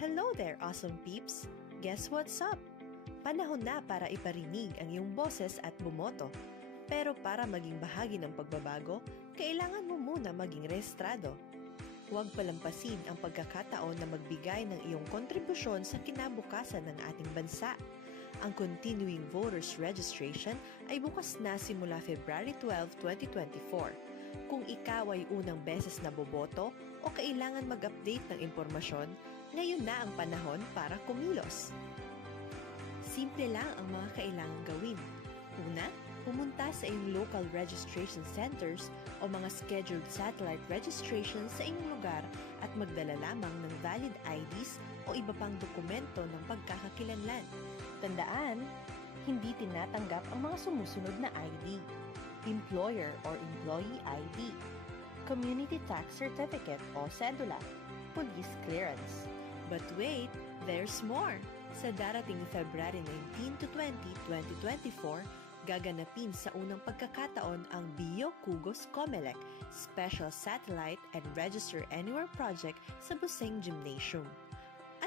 Hello there, awesome peeps! Guess what's up? Panahon na para iparinig ang iyong boses at bumoto. Pero para maging bahagi ng pagbabago, kailangan mo muna maging rehistrado. Huwag palampasin ang pagkakataon na magbigay ng iyong kontribusyon sa kinabukasan ng ating bansa. Ang Continuing Voters Registration ay bukas na simula February 12, 2024. Kung ikaw ay unang beses na boboto o kailangan mag-update ng impormasyon, ngayon na ang panahon para kumilos. Simple lang ang mga kailangang gawin. Una, pumunta sa iyong local registration centers o mga scheduled satellite registration sa inyong lugar at magdala lamang ng valid IDs o iba pang dokumento ng pagkakakilanlan. Tandaan, hindi tinatanggap ang mga sumusunod na ID: Employer or Employee ID, Community Tax Certificate o Cedula, Police Clearance. But wait, there's more! Sa darating February 19 to 20, 2024, gaganapin sa unang pagkakataon ang Bio Cugos Comelec Special Satellite and Register Anywhere Project sa Buseng Gymnasium.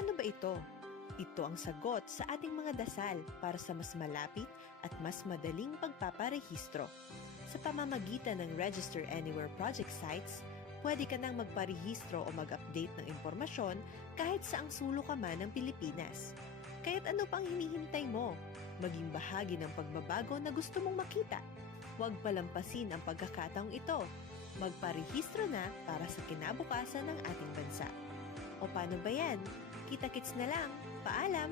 Ano ba ito? Ito ang sagot sa ating mga dasal para sa mas malapit at mas madaling pagpaparehistro. Sa pamamagitan ng Register Anywhere Project sites, pwede ka nang magparehistro o mag-update ng impormasyon kahit saang sulok ka man ng Pilipinas. Kaya't ano pang hinihintay mo? Maging bahagi ng pagbabago na gusto mong makita. Huwag palampasin ang pagkakataong ito. Magparehistro na para sa kinabukasan ng ating bansa. O paano ba yan? Kita-kits na lang. Paalam!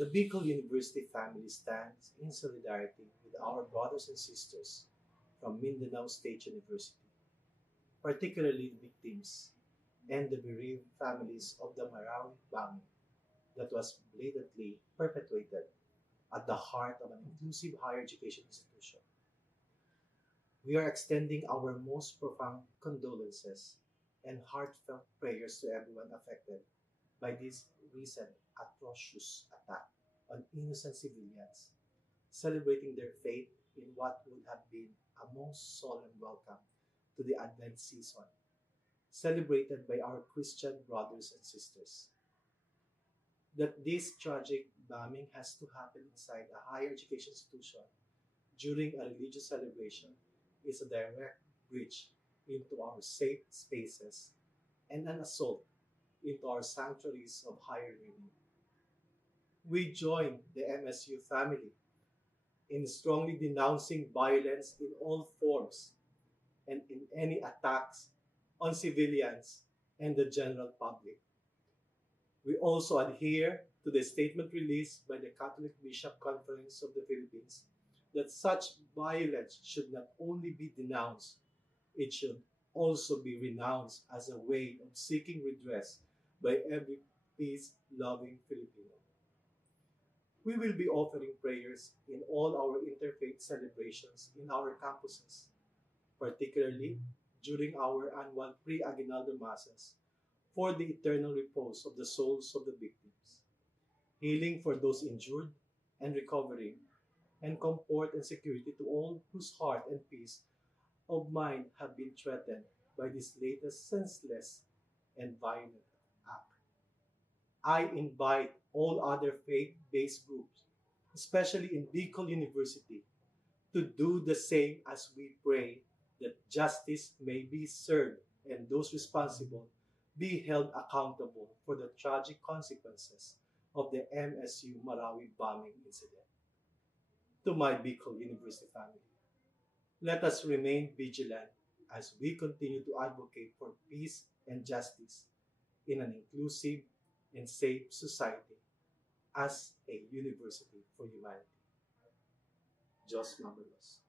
The Bicol University family stands in solidarity with our brothers and sisters from Mindanao State University, particularly the victims and the bereaved families of the Marawi bombing that was blatantly perpetrated at the heart of an inclusive higher education institution. We are extending our most profound condolences and heartfelt prayers to everyone affected by this recent atrocious attack on innocent civilians, celebrating their faith in what would have been a most solemn welcome to the Advent season, celebrated by our Christian brothers and sisters. That this tragic bombing has to happen inside a higher education institution during a religious celebration is a direct breach into our safe spaces and an assault into our sanctuaries of higher learning. We join the MSU family in strongly denouncing violence in all forms and in any attacks on civilians and the general public. We also adhere to the statement released by the Catholic Bishop Conference of the Philippines that such violence should not only be denounced, it should also be renounced as a way of seeking redress by every peace loving Filipino. We will be offering prayers in all our interfaith celebrations in our campuses, particularly during our annual pre-aguinaldo masses for the eternal repose of the souls of the victims, healing for those injured and recovering, and comfort and security to all whose heart and peace of mind have been threatened by this latest senseless and violent act. I invite all other faith-based groups, especially in Bicol University, to do the same as we pray that justice may be served and those responsible be held accountable for the tragic consequences of the MSU Marawi bombing incident. To my Bicol University family, let us remain vigilant as we continue to advocate for peace and justice in an inclusive and safe society as a university for humanity. Jos Mabalos.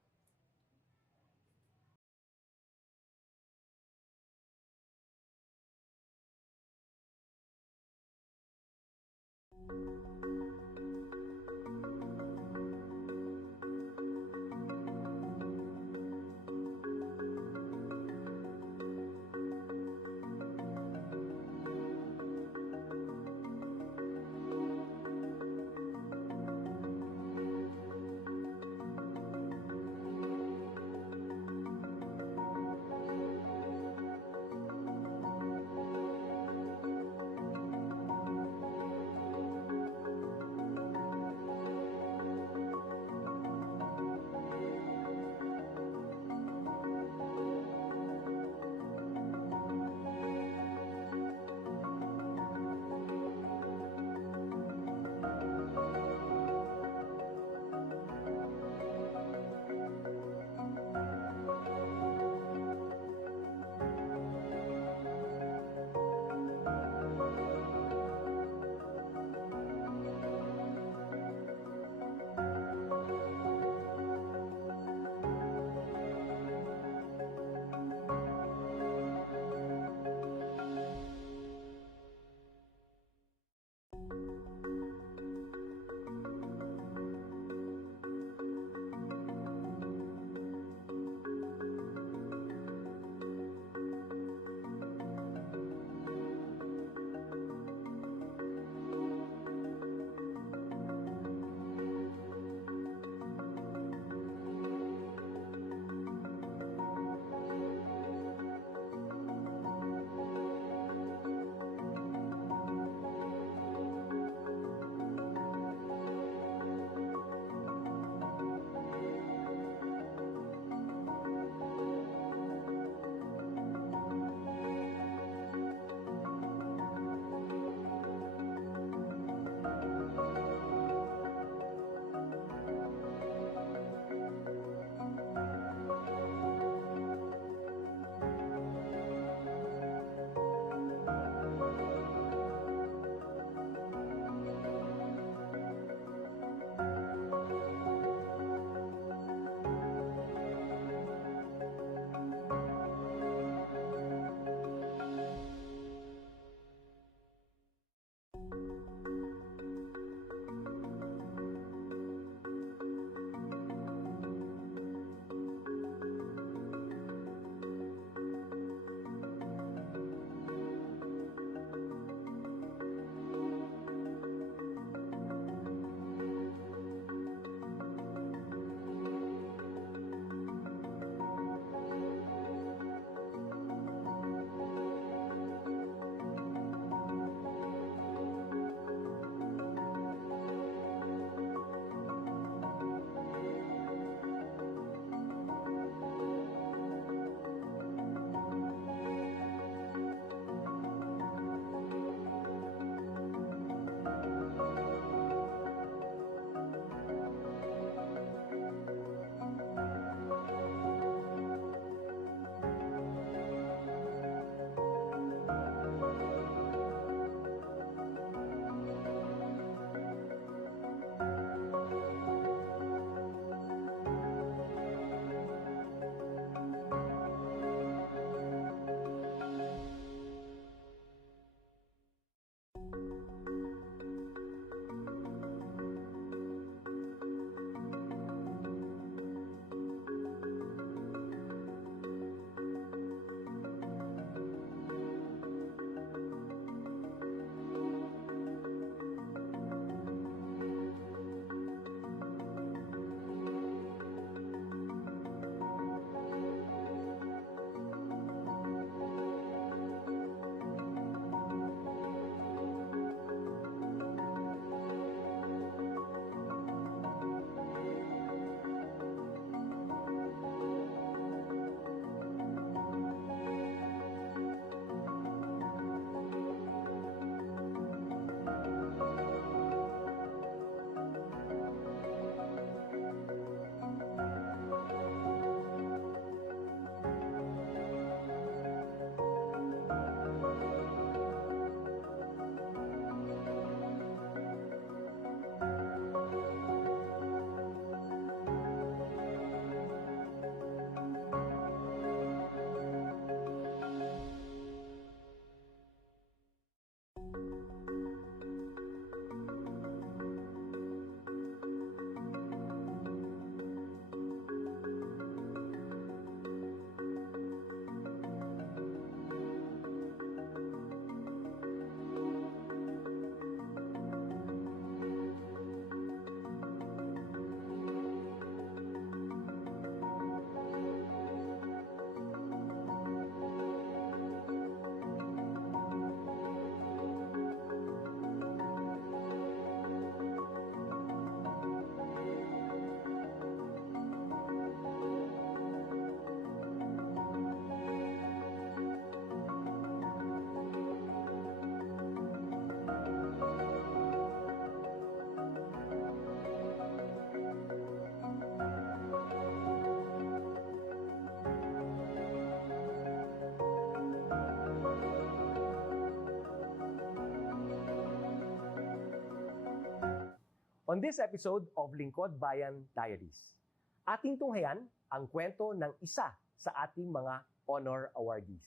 On this episode of Lingkod Bayan Diaries, ating tunghayan ang kwento ng isa sa ating mga honor awardees.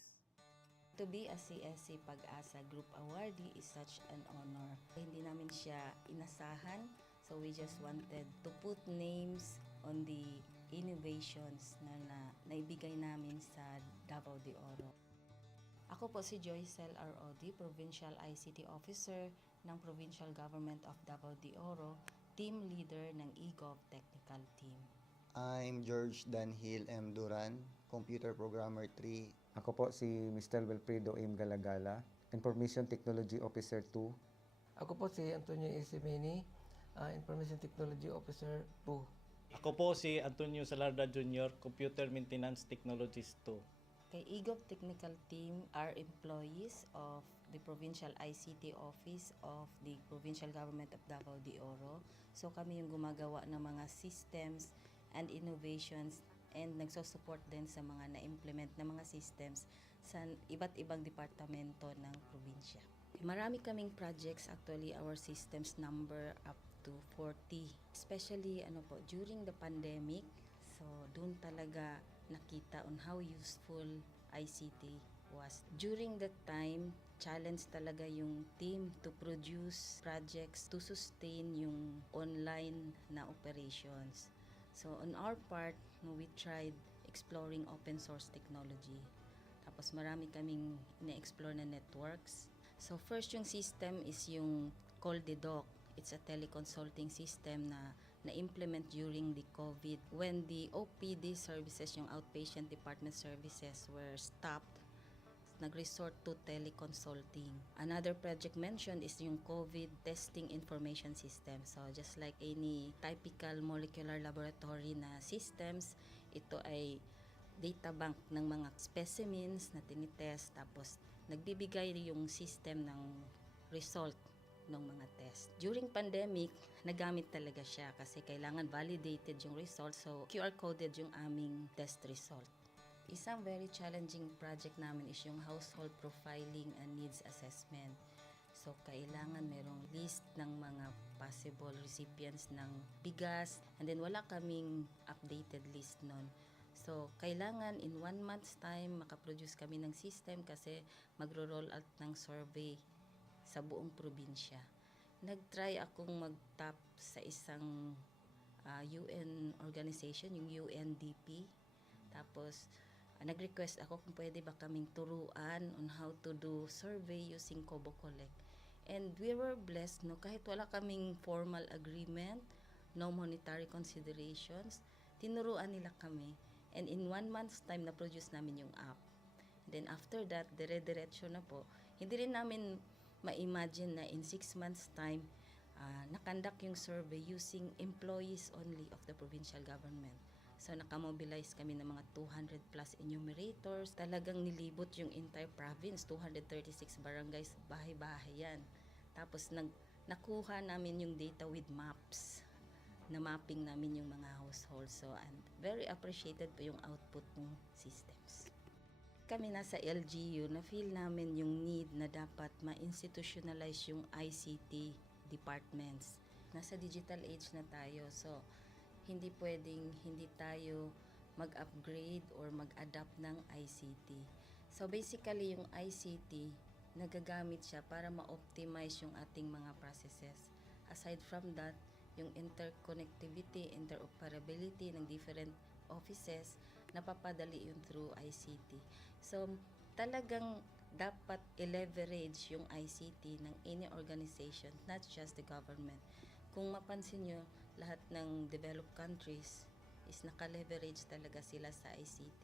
To be a CSC Pag-asa Group Awardee is such an honor. Hindi namin siya inasahan, so we just wanted to put names on the innovations na naibigay namin sa Davao de Oro. Ako po si Joycel R.O.D., Provincial ICT Officer ng Provincial Government of Davao de Oro, Team Leader ng eGov Technical Team. I'm George Danhil M. Duran, Computer Programmer 3. Ako po si Mr. Wilfredo M. Galagala, Information Technology Officer 2. Ako po si Antonio Isimini, Information Technology Officer 2. Ako po si Antonio Salarda Jr., Computer Maintenance Technologist 2. Kay eGov Technical Team are employees of the Provincial ICT Office of the Provincial Government of Davao de Oro. So kami yung gumagawa ng mga systems and innovations and nagsusupport din sa mga na-implement na mga systems sa iba't ibang departamento ng probinsya. Marami kaming projects, actually our systems number up to 40. Especially during the pandemic, so doon talaga nakita on how useful ICT was. During that time, challenge talaga yung team to produce projects to sustain yung online na operations. So on our part, we tried exploring open source technology. Tapos marami kaming ina-explore na networks. So first yung system is yung CallDedoc. It's a teleconsulting system na na-implement during the COVID. When the OPD services, yung outpatient department services, were stopped, nag-resort to teleconsulting. Another project mentioned is yung COVID testing information system. So just like any typical molecular laboratory na systems, ito ay data bank ng mga specimens na tinitest, tapos nagbibigay yung system ng result ng mga test. During pandemic, nagamit talaga siya kasi kailangan validated yung result, so QR coded yung aming test result. Isang very challenging project namin is yung household profiling and needs assessment. So kailangan merong list ng mga possible recipients ng bigas, and then wala kaming updated list nun. So kailangan in 1 month's time makaproduce kami ng system kasi magro-roll out ng survey sa buong probinsya. Nag-try akong mag-tap sa isang UN organization, yung UNDP. Tapos, nag-request ako kung pwede ba kaming turuan on how to do survey using Kobo Collect. And we were blessed, kahit wala kaming formal agreement, no monetary considerations, tinuruan nila kami. And in 1 month's time, na-produce namin yung app. And then after that, dire-diretso na po. Hindi rin namin ma-imagine na in 6 months' time, nakandak yung survey using employees only of the provincial government. So nakamobilize kami ng mga 200 plus enumerators. Talagang nilibot yung entire province, 236 barangays, bahay-bahay yan. Tapos nakuha namin yung data with maps. Na mapping namin yung mga households. So and very appreciated po yung output ng systems. Kami nasa LGU, na-feel namin yung need na dapat ma-institutionalize yung ICT departments. Nasa digital age na tayo, so hindi pwedeng hindi tayo mag-upgrade or mag-adapt ng ICT. So basically, yung ICT, nagagamit siya para ma-optimize yung ating mga processes. Aside from that, yung interconnectivity, interoperability ng different offices, napapadali yun through ICT. So, talagang dapat i-leverage yung ICT ng any organization, not just the government. Kung mapansin nyo, lahat ng developed countries is naka-leverage talaga sila sa ICT.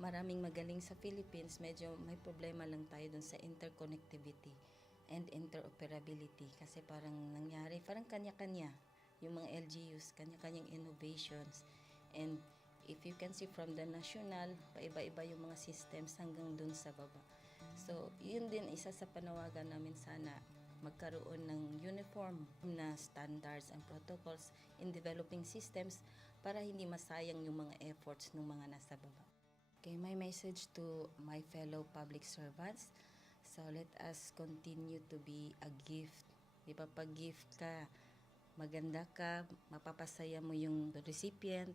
Maraming magaling sa Philippines, medyo may problema lang tayo dun sa interconnectivity and interoperability kasi parang nangyari, parang kanya-kanya yung mga LGUs, kanya-kanyang innovations. And if you can see from the national, paiba-iba yung mga systems hanggang dun sa baba. So, yun din isa sa panawagan namin, sana magkaroon ng uniform na standards and protocols in developing systems para hindi masayang yung mga efforts ng mga nasa baba. Okay, my message to my fellow public servants, so let us continue to be a gift. Di ba, pag gift ka, maganda ka, mapapasaya mo yung recipient,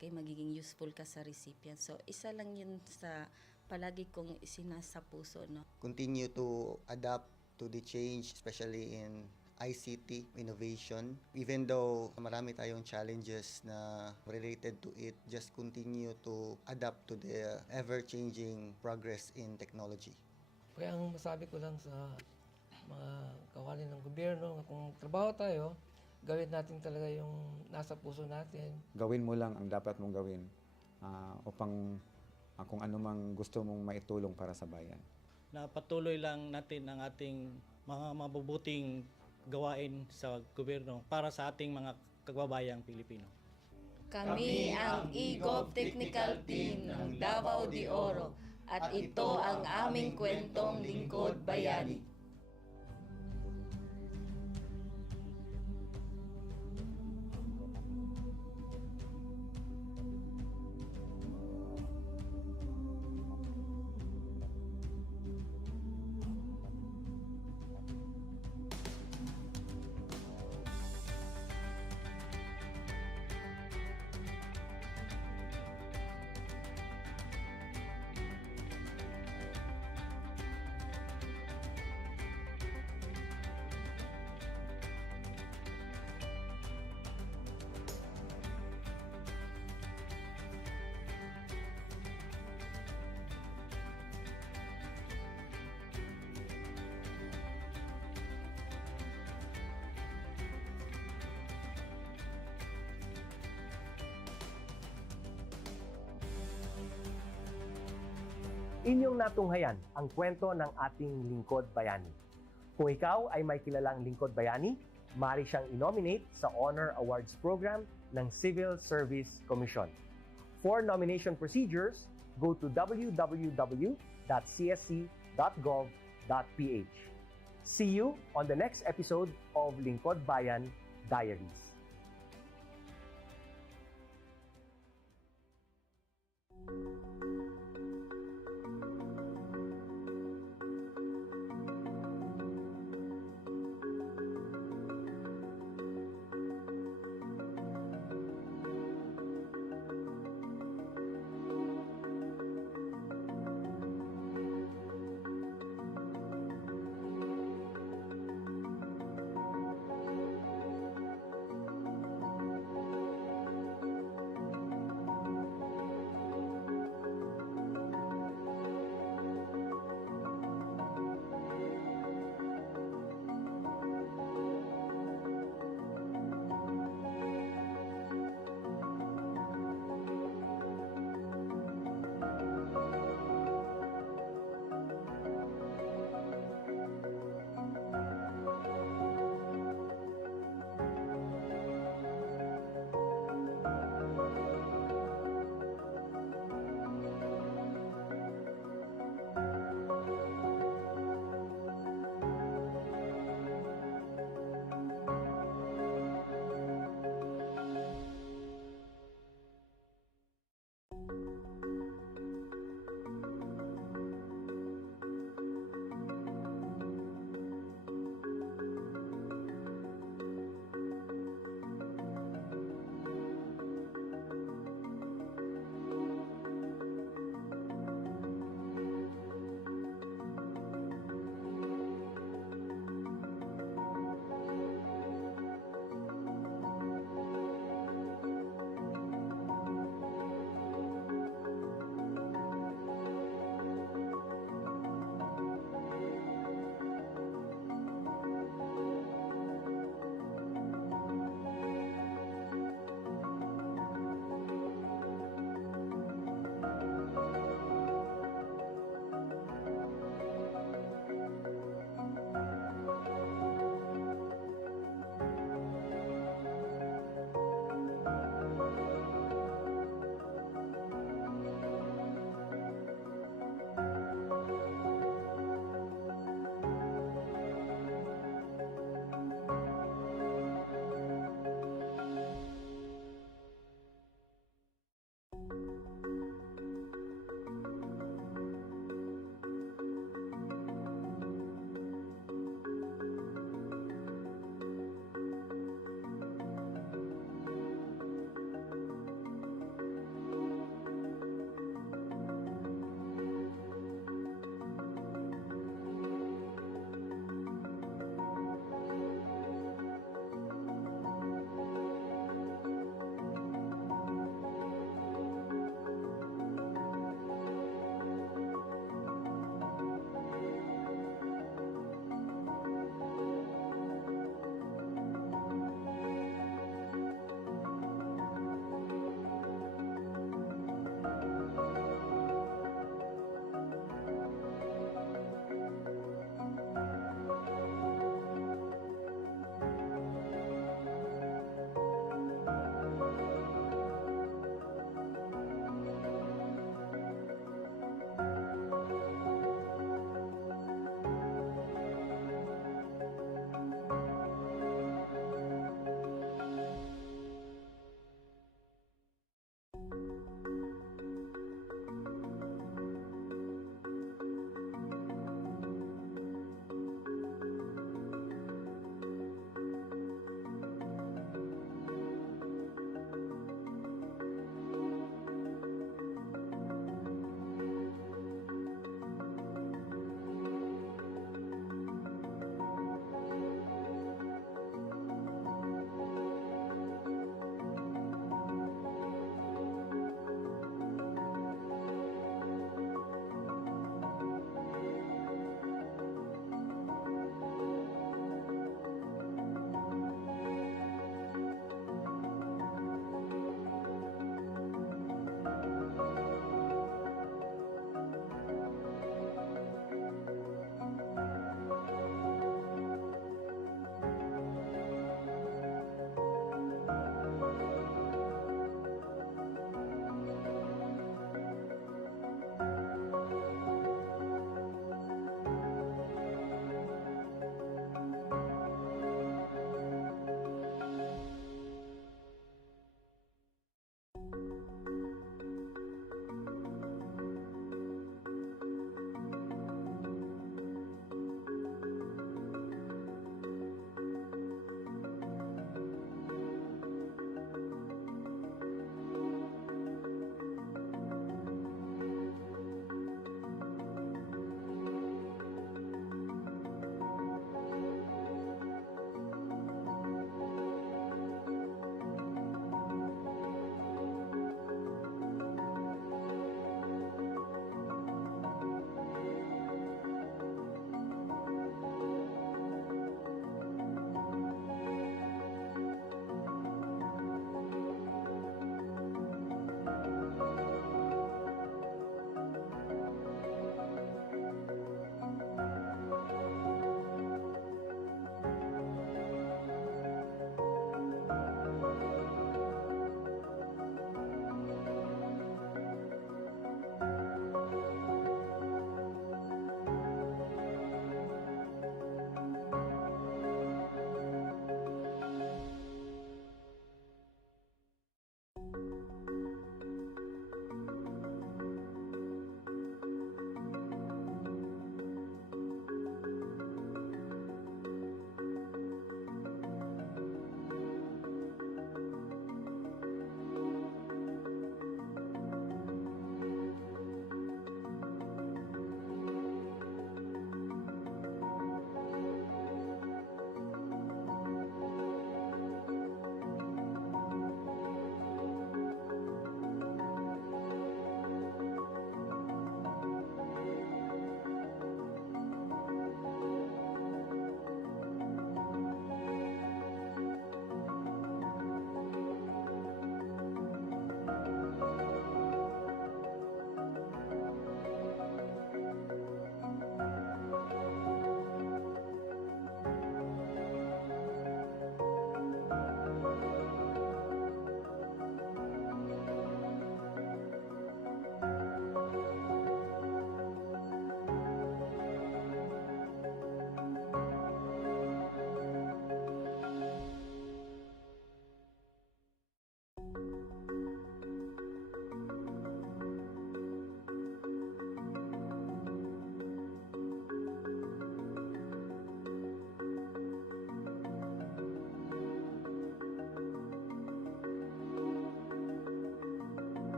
kay magiging useful ka sa recipient. So, isa lang yun sa palagi kong isinasa puso, no? Continue to adapt to the change, especially in ICT innovation. Even though marami tayong challenges na related to it, just continue to adapt to the ever-changing progress in technology. Kaya ang masabi ko lang sa mga kawani ng gobyerno, kung trabaho tayo, gawin natin talaga yung nasa puso natin. Gawin mo lang ang dapat mong gawin upang kung ano mang gusto mong maitulong para sa bayan. Na patuloy lang natin ang ating mga mabubuting gawain sa gobyerno para sa ating mga kababayang Pilipino. Kami ang EGOV Technical Team ng Davao de Oro at ito ang aming kwentong lingkod bayani. Inyong natunghayan ang kwento ng ating lingkod bayani. Kung ikaw ay may kilalang lingkod bayani, maaari siyang i-nominate sa Honor Awards Program ng Civil Service Commission. For nomination procedures, go to www.csc.gov.ph. See you on the next episode of Lingkod Bayan Diaries.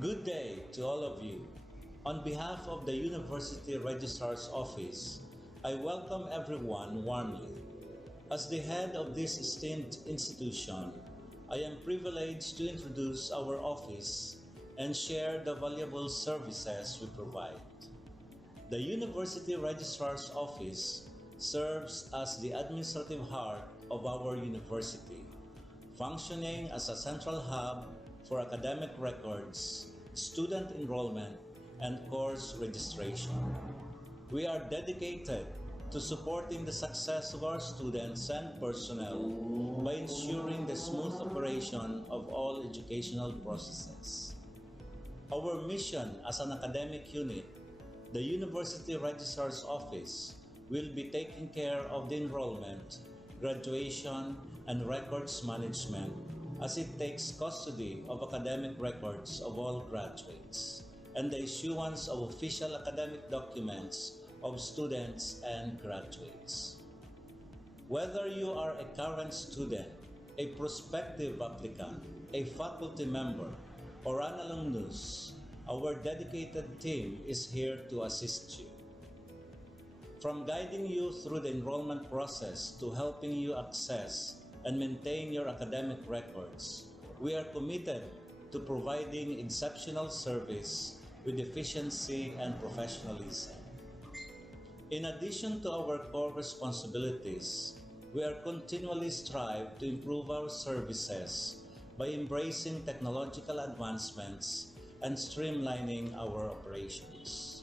Good day to all of you. On behalf of the University Registrar's Office, I welcome everyone warmly. As the head of this esteemed institution, I am privileged to introduce our office and share the valuable services we provide. The University Registrar's Office serves as the administrative heart of our university, functioning as a central hub for academic records, student enrollment, and course registration. We are dedicated to supporting the success of our students and personnel by ensuring the smooth operation of all educational processes. Our mission as an academic unit, the University Registrar's Office, will be taking care of the enrollment, graduation, and records management as it takes custody of academic records of all graduates and the issuance of official academic documents of students and graduates. Whether you are a current student, a prospective applicant, a faculty member, or an alumnus, our dedicated team is here to assist you. From guiding you through the enrollment process to helping you access and maintain your academic records, we are committed to providing exceptional service with efficiency and professionalism. In addition to our core responsibilities, we are continually strive to improve our services by embracing technological advancements and streamlining our operations.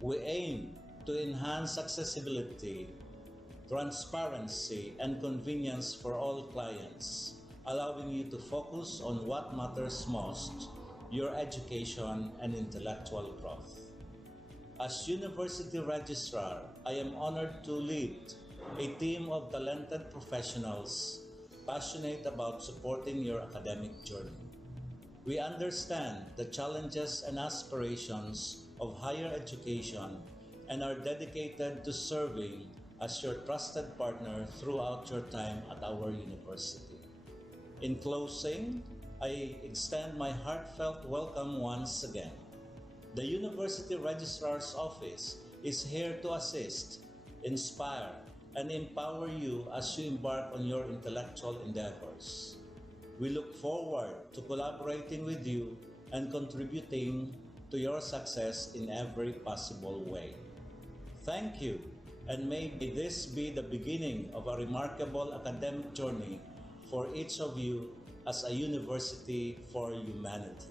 We aim to enhance accessibility, transparency, and convenience for all clients, allowing you to focus on what matters most, your education and intellectual growth. As University Registrar, I am honored to lead a team of talented professionals passionate about supporting your academic journey. We understand the challenges and aspirations of higher education and are dedicated to serving as your trusted partner throughout your time at our university. In closing, I extend my heartfelt welcome once again. The University Registrar's Office is here to assist, inspire, and empower you as you embark on your intellectual endeavors. We look forward to collaborating with you and contributing to your success in every possible way. Thank you, and may this be the beginning of a remarkable academic journey for each of you as a university for humanity.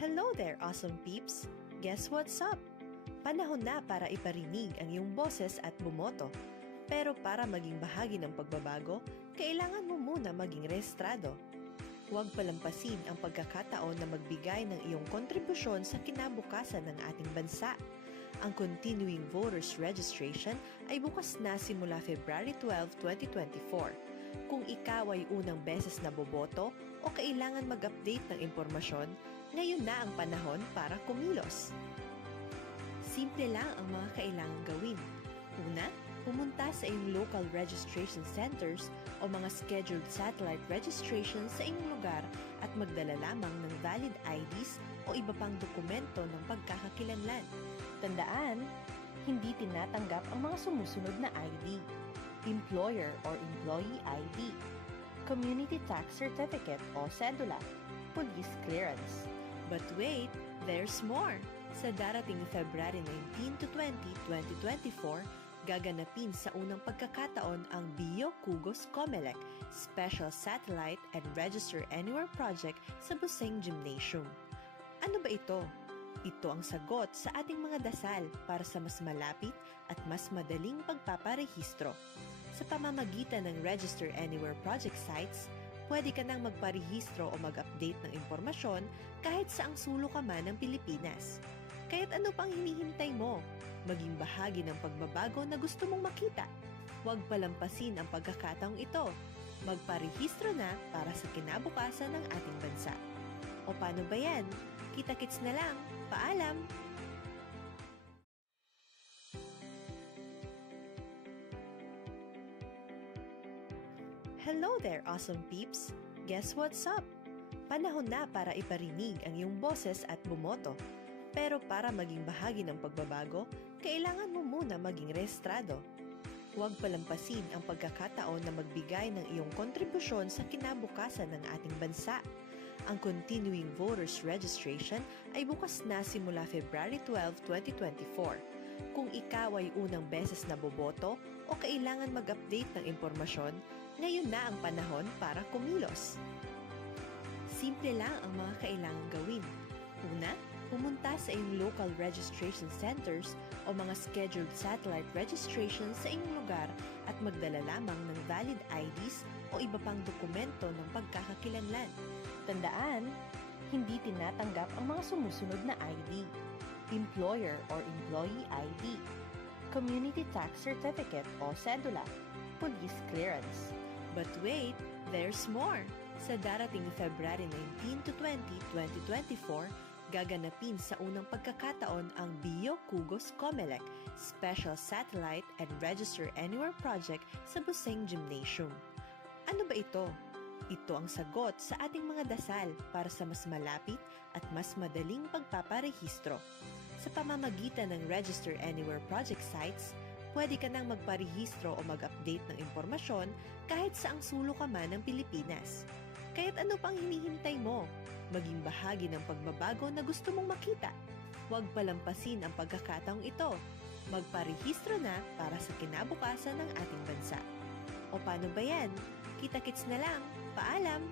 Hello there, awesome peeps! Guess what's up? Panahon na para iparinig ang iyong boses at bumoto. Pero para maging bahagi ng pagbabago, kailangan mo muna maging rehistrado. Huwag palampasin ang pagkakataon na magbigay ng iyong kontribusyon sa kinabukasan ng ating bansa. Ang Continuing Voters Registration ay bukas na simula February 12, 2024. Kung ikaw ay unang beses na boboto o kailangan mag-update ng impormasyon, ngayon na ang panahon para kumilos. Simple lang ang mga kailangang gawin. Una, pumunta sa iyong local registration centers o mga scheduled satellite registration sa inyong lugar at magdala lamang ng valid IDs o iba pang dokumento ng pagkakakilanlan. Tandaan, hindi tinatanggap ang mga sumusunod na ID: Employer or Employee ID, Community Tax Certificate o Cedula, Police Clearance. But wait, there's more! Sa darating February 19 to 20, 2024, gaganapin sa unang pagkakataon ang Bio Kugos Comelec Special Satellite and Register Anywhere Project sa Buseng Gymnasium. Ano ba ito? Ito ang sagot sa ating mga dasal para sa mas malapit at mas madaling pagpaparehistro. Sa pamamagitan ng Register Anywhere Project sites, pwede ka nang magparehistro o mag-update ng impormasyon kahit saang sulok ka man ng Pilipinas. Kaya't ano pang hinihintay mo? Maging bahagi ng pagbabago na gusto mong makita. Huwag palampasin ang pagkakataong ito. Magparehistro na para sa kinabukasan ng ating bansa. O paano ba yan? Kita-kits na lang. Paalam! Hello there, awesome peeps! Guess what's up? Panahon na para iparinig ang iyong boses at bumoto. Pero para maging bahagi ng pagbabago, kailangan mo muna maging rehistrado. Huwag palampasin ang pagkakataon na magbigay ng iyong kontribusyon sa kinabukasan ng ating bansa. Ang Continuing Voters Registration ay bukas na simula February 12, 2024. Kung ikaw ay unang beses na boboto o kailangan mag-update ng impormasyon, ngayon na ang panahon para kumilos. Simple lang ang mga kailangang gawin. Una, pumunta sa iyong local registration centers o mga scheduled satellite registration sa inyong lugar at magdala lamang ng valid IDs o iba pang dokumento ng pagkakakilanlan. Tandaan, hindi tinatanggap ang mga sumusunod na ID: Employer or Employee ID, Community Tax Certificate o Cedula, Police Clearance. But wait, there's more! Sa darating February 19 to 20, 2024, gaganapin sa unang pagkakataon ang Bio Kugos Comelec Special Satellite and Register Anywhere Project sa Buseng Gymnasium. Ano ba ito? Ito ang sagot sa ating mga dasal para sa mas malapit at mas madaling pagpaparehistro. Sa pamamagitan ng Register Anywhere Project sites, pwede ka nang magparehistro o mag-update ng impormasyon kahit saang sulok ka man ng Pilipinas. Kaya't ano pang hinihintay mo? Maging bahagi ng pagbabago na gusto mong makita. Huwag palampasin ang pagkakataong ito. Magparehistro na para sa kinabukasan ng ating bansa. O paano ba yan? Kita-kits na lang. Paalam!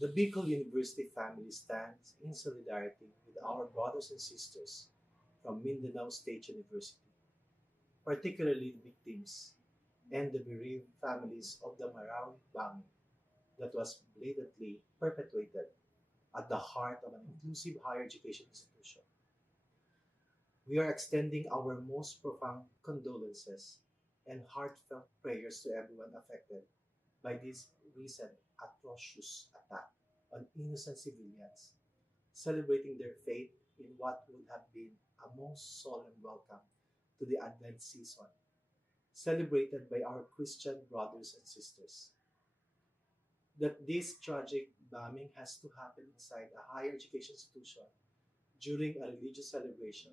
The Bicol University family stands in solidarity with our brothers and sisters from Mindanao State University, particularly the victims and the bereaved families of the Marawi bombing that was blatantly perpetrated at the heart of an inclusive higher education institution. We are extending our most profound condolences and heartfelt prayers to everyone affected by this recent atrocious attack on innocent civilians, celebrating their faith in what would have been a most solemn welcome to the Advent season, celebrated by our Christian brothers and sisters. That this tragic bombing has to happen inside a higher education institution during a religious celebration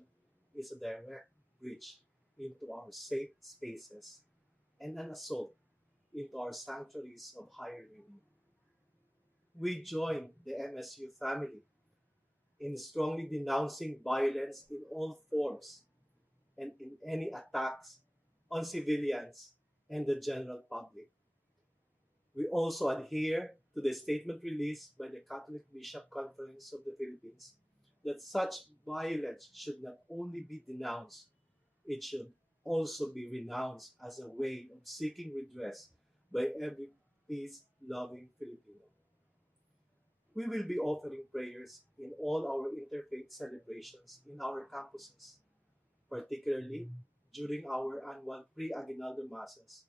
is a direct breach into our safe spaces and an assault into our sanctuaries of higher learning. We join the MSU family in strongly denouncing violence in all forms and in any attacks on civilians and the general public. We also adhere to the statement released by the Catholic Bishop Conference of the Philippines that such violence should not only be denounced, it should also be renounced as a way of seeking redress by every peace-loving Filipino. We will be offering prayers in all our interfaith celebrations in our campuses, particularly during our annual pre-aguinaldo masses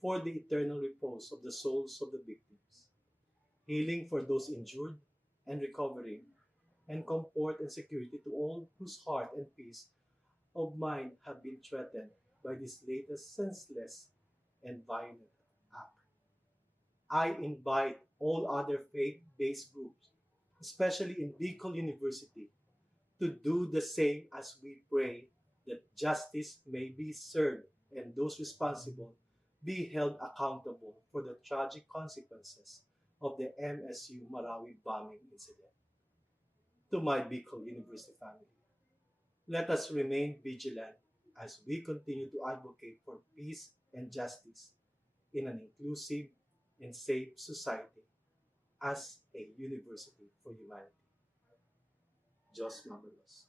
for the eternal repose of the souls of the victims, healing for those injured and recovering, and comfort and security to all whose heart and peace of mind have been threatened by this latest senseless and violent act. I invite all other faith-based groups, especially in Bicol University, to do the same as we pray that justice may be served and those responsible be held accountable for the tragic consequences of the MSU Marawi bombing incident. To my Bicol University family, let us remain vigilant as we continue to advocate for peace and justice in an inclusive and safe society as a university for humanity. Diyos Mabalos.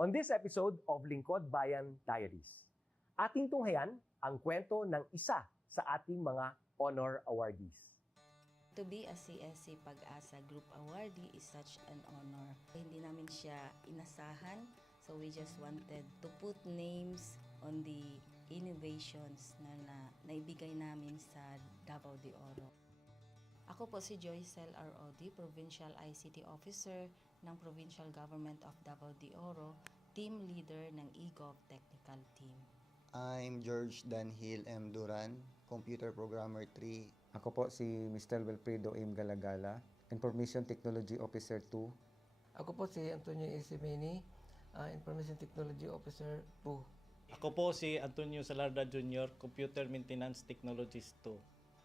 On this episode of Lingkod Bayan Diaries, ating tunghayan ang kwento ng isa sa ating mga honor awardees. To be a CSC Pag-asa Group Awardee is such an honor. Hindi namin siya inasahan, so we just wanted to put names on the innovations na naibigay namin sa Davao de Oro. Ako po si Joycel R. Odi, Provincial ICT Officer ng Provincial Government of Davao de Oro, Team Leader ng eGov Technical Team. I'm George Danhil M. Duran, Computer Programmer 3. Ako po si Mr. Wilfredo M. Galagala, Information Technology Officer 2. Ako po si Antonio Isimini, Information Technology Officer 2. Ako po si Antonio Salarda Jr., Computer Maintenance Technologist 2.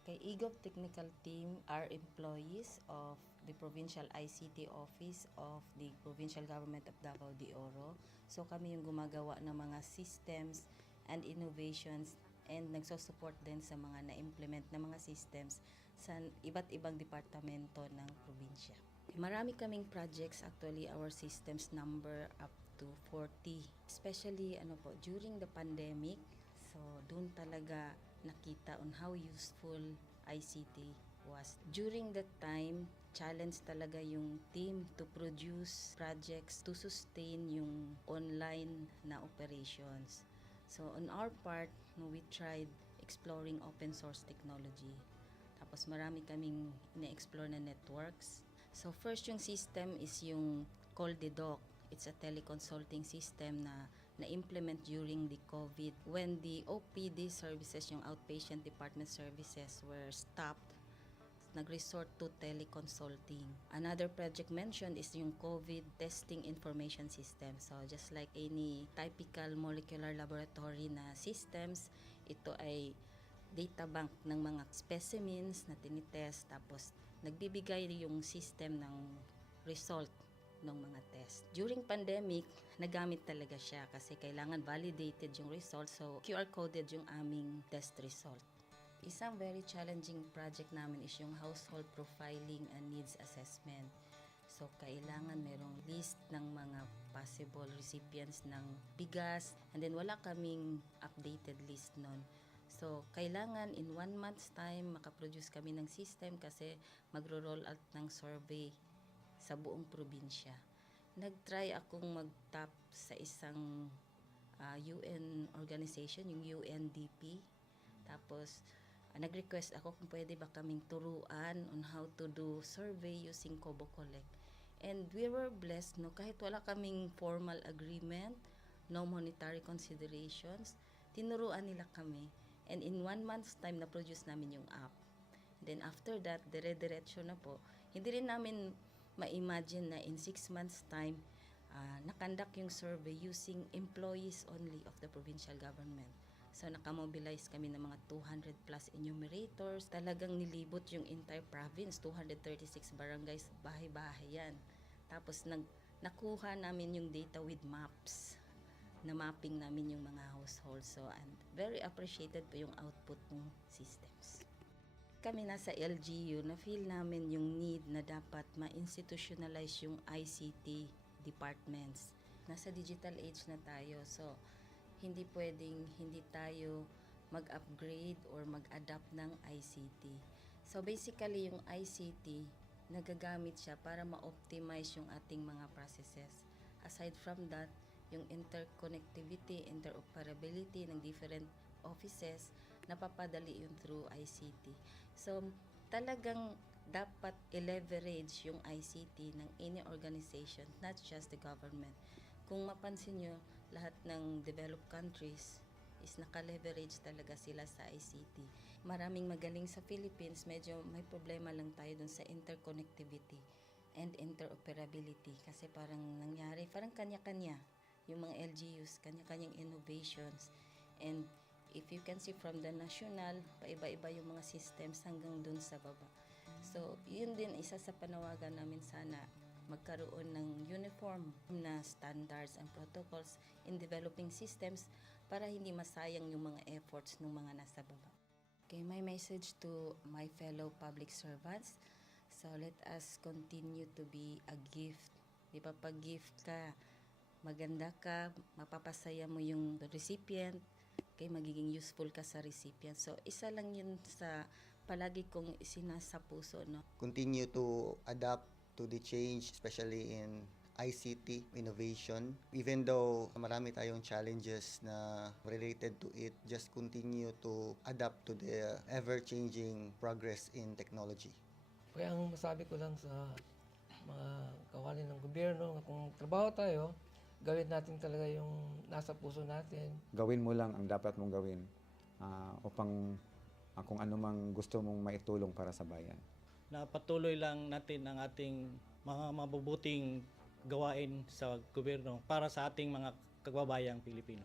Kay eGov Technical Team are employees of the Provincial ICT Office of the Provincial Government of Davao de Oro. So kami yung gumagawa ng mga systems and innovations and nagsusupport din sa mga na-implement na mga systems sa iba't ibang departamento ng probinsya. Marami kaming projects, actually our systems number up to 40. Especially during the pandemic, so doon talaga nakita on how useful ICT was. During that time, challenge talaga yung team to produce projects to sustain yung online na operations. So on our part, we tried exploring open source technology. Tapos marami kaming ina-explore na networks. So first yung system is yung CallDedoc. It's a teleconsulting system na na-implement during the COVID when the OPD services, yung outpatient department services, were stopped. Nag-resort to teleconsulting. Another project mentioned is yung COVID testing information system. So just like any typical molecular laboratory na systems, ito ay data bank ng mga specimens na tinitest, tapos nagbibigay yung system ng result ng mga test. During pandemic, nagamit talaga siya kasi kailangan validated yung result, so QR coded yung aming test result. Isang very challenging project namin is yung household profiling and needs assessment. So kailangan merong list ng mga possible recipients ng bigas, and then wala kaming updated list nun. So kailangan in 1 month's time makaproduce kami ng system kasi magro-roll out ng survey sa buong probinsya. Nag-try akong mag-tap sa isang UN organization, yung UNDP. Tapos, nag-request ako kung pwede ba kaming turuan on how to do survey using Kobo Collect. And we were blessed, kahit wala kaming formal agreement, no monetary considerations, tinuruan nila kami. And in 1 month's time, na-produce namin yung app. Then after that, dire-diretso na po. Hindi rin namin ma-imagine na in 6 months' time, nakandak yung survey using employees only of the provincial government. So nakamobilize kami ng mga 200 plus enumerators. Talagang nilibot yung entire province, 236 barangays, bahay-bahay yan. Tapos nakuha namin yung data with maps. Na mapping namin yung mga households. So and very appreciated po yung output ng systems. Kami nasa LGU, na-feel namin yung need na dapat ma-institutionalize yung ICT departments. Nasa digital age na tayo, so hindi pwedeng hindi tayo mag-upgrade or mag-adapt ng ICT. So basically, yung ICT, nagagamit siya para ma-optimize yung ating mga processes. Aside from that, yung interconnectivity, interoperability ng different offices, napapadali yun through ICT. So, talagang dapat i-leverage yung ICT ng any organization, not just the government. Kung mapansin nyo, lahat ng developed countries is naka-leverage talaga sila sa ICT. Maraming magaling sa Philippines, medyo may problema lang tayo dun sa interconnectivity and interoperability kasi parang nangyari, parang kanya-kanya yung mga LGUs, kanya-kanyang innovations. And if you can see from the national, paiba-iba yung mga systems hanggang dun sa baba. So, yun din isa sa panawagan namin, sana magkaroon ng uniform na standards and protocols in developing systems para hindi masayang yung mga efforts ng mga nasa baba. Okay, my message to my fellow public servants, so let us continue to be a gift. Di ba, pag gift ka, maganda ka, mapapasaya mo yung recipient, kay magiging useful ka sa recipient. So, isa lang yun sa palagi kong isinasa puso, no? Continue to adapt to the change, especially in ICT innovation. Even though marami tayong challenges na related to it, just continue to adapt to the ever-changing progress in technology. Kaya ang masabi ko lang sa mga kawani ng gobyerno, kung trabaho tayo, gawin natin talaga yung nasa puso natin. Gawin mo lang ang dapat mong gawin upang kung ano mang gusto mong maitulong para sa bayan. Na patuloy lang natin ang ating mga mabubuting gawain sa gobyerno para sa ating mga kababayang Pilipino.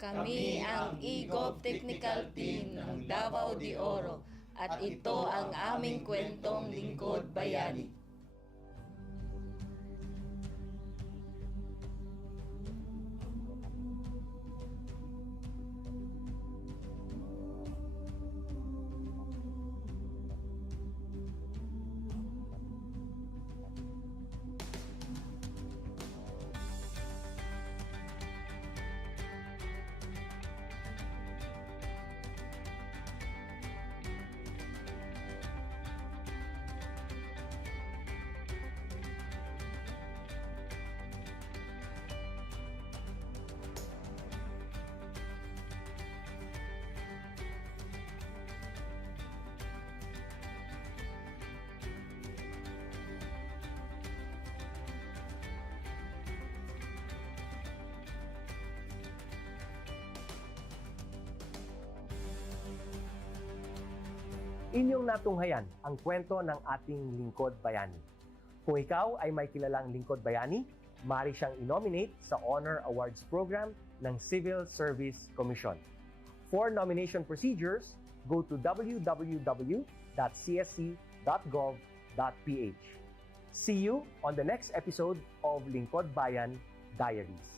Kami ang EGOV Technical Team ng Davao de Oro at ito ang aming kwentong Lingkod Bayani. Inyong natunghayan ang kwento ng ating lingkod bayani. Kung ikaw ay may kilalang lingkod bayani, maaari siyang i-nominate sa Honor Awards Program ng Civil Service Commission. For nomination procedures, go to www.csc.gov.ph. See you on the next episode of Lingkod Bayan Diaries.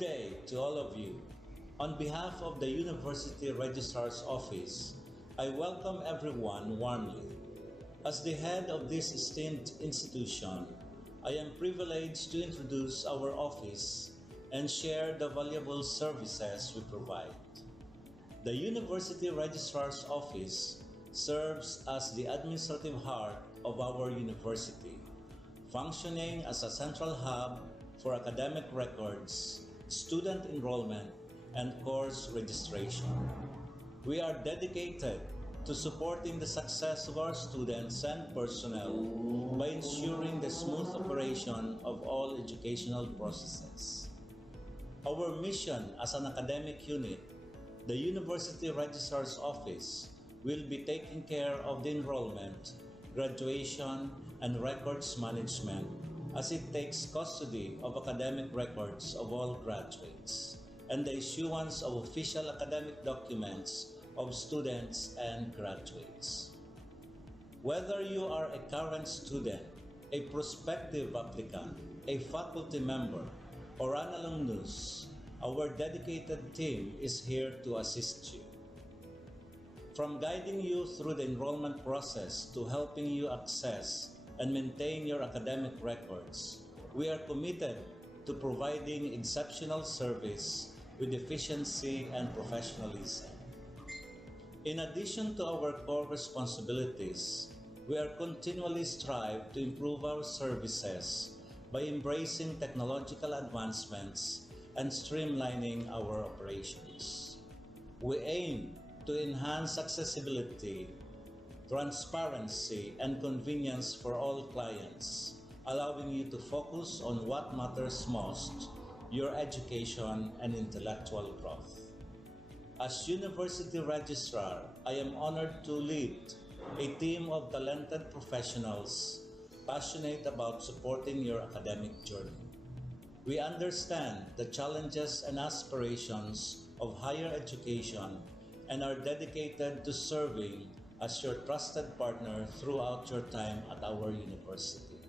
Good day to all of you. On behalf of the University Registrar's Office, I welcome everyone warmly. As the head of this esteemed institution, I am privileged to introduce our office and share the valuable services we provide. The University Registrar's Office serves as the administrative heart of our university, functioning as a central hub for academic records, student enrollment, and course registration. We are dedicated to supporting the success of our students and personnel by ensuring the smooth operation of all educational processes. Our mission as an academic unit, the University Registrar's Office, will be taking care of the enrollment, graduation, and records management as it takes custody of academic records of all graduates and the issuance of official academic documents of students and graduates. Whether you are a current student, a prospective applicant, a faculty member, or an alumnus, our dedicated team is here to assist you. From guiding you through the enrollment process to helping you access and maintain your academic records, we are committed to providing exceptional service with efficiency and professionalism. In addition to our core responsibilities, we are continually strive to improve our services by embracing technological advancements and streamlining our operations. We aim to enhance accessibility, transparency, and convenience for all clients, allowing you to focus on what matters most, your education and intellectual growth. As University Registrar, I am honored to lead a team of talented professionals passionate about supporting your academic journey. We understand the challenges and aspirations of higher education and are dedicated to serving as your trusted partner throughout your time at our university.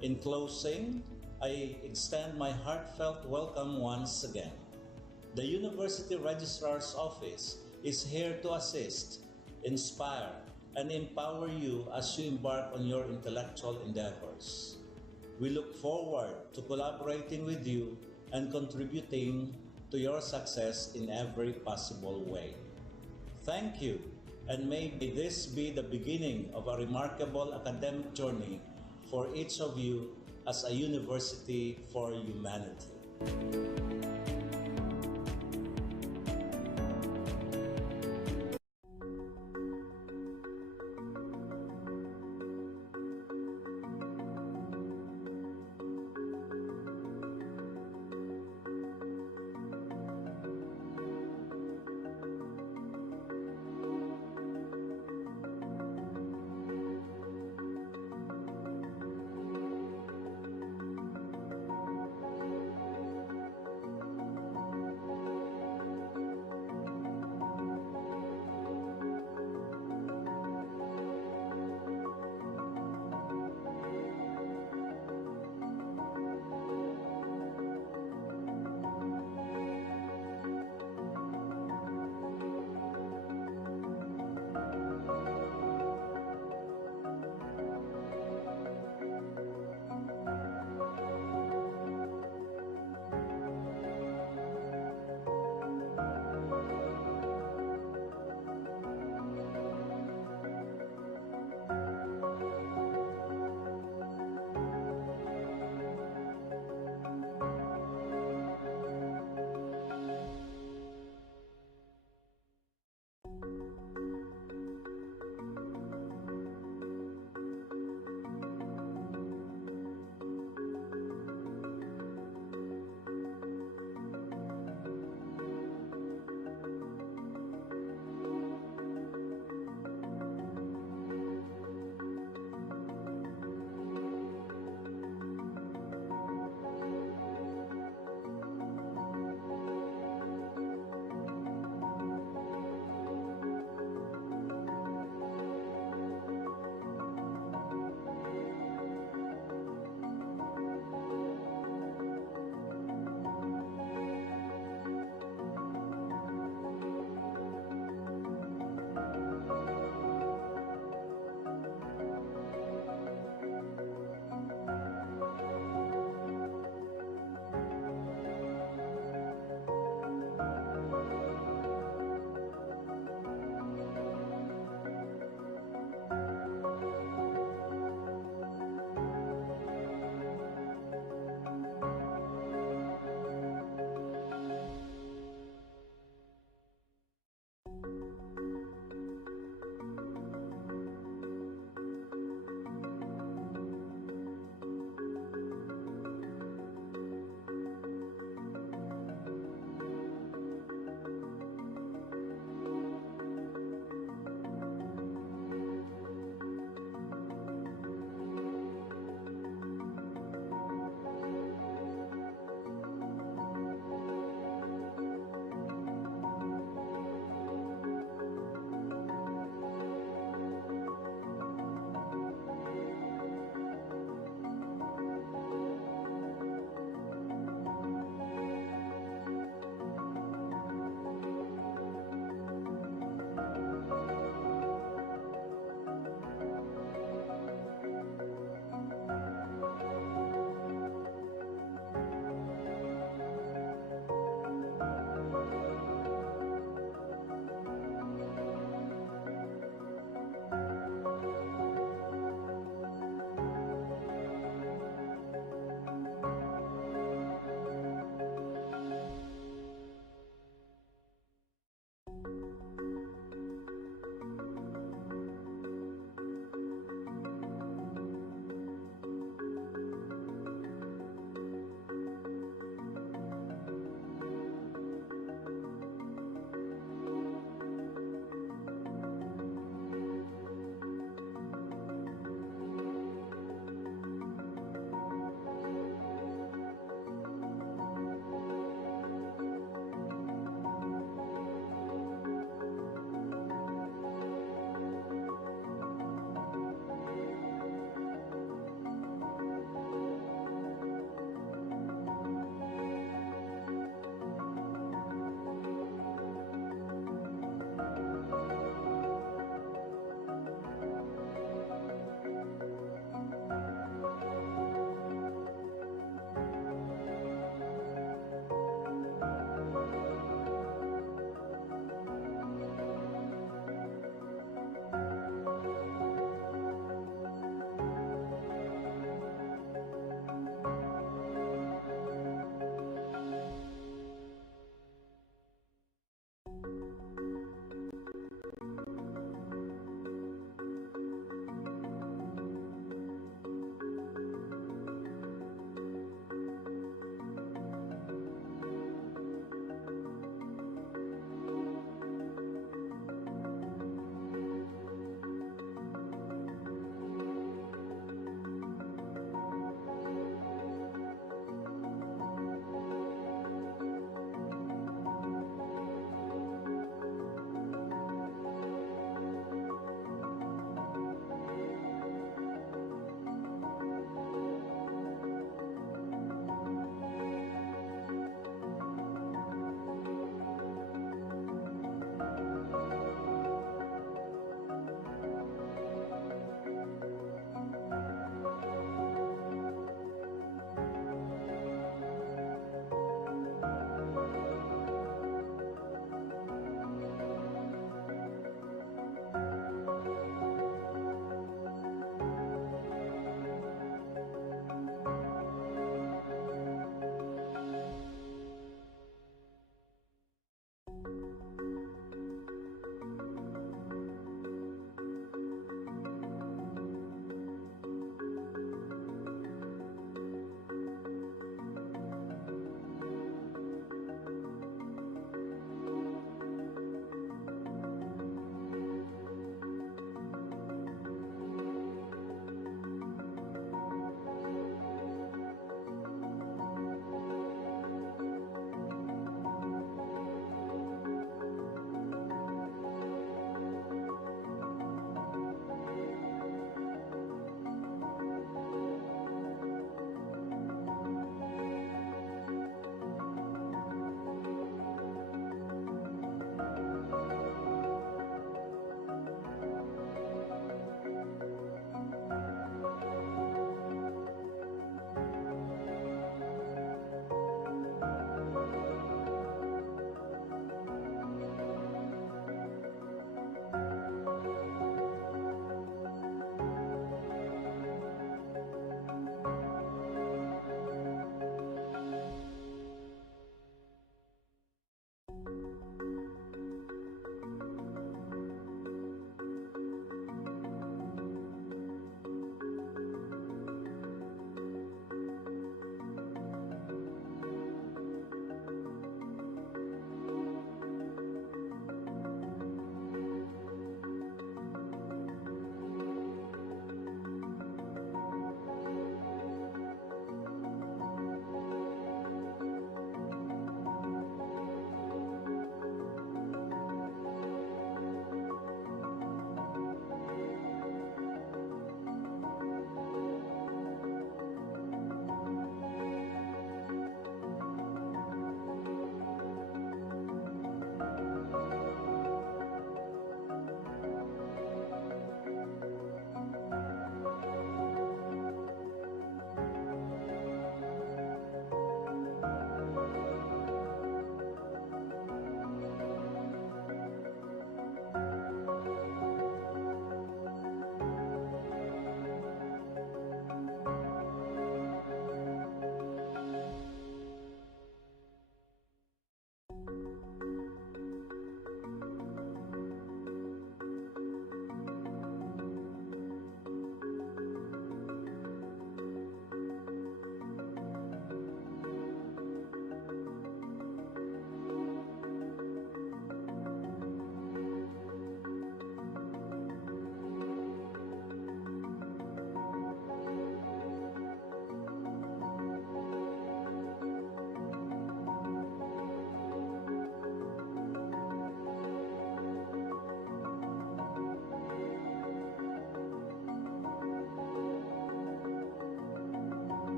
In closing, I extend my heartfelt welcome once again. The University Registrar's Office is here to assist, inspire, and empower you as you embark on your intellectual endeavors. We look forward to collaborating with you and contributing to your success in every possible way. Thank you, and may this be the beginning of a remarkable academic journey for each of you as a university for humanity.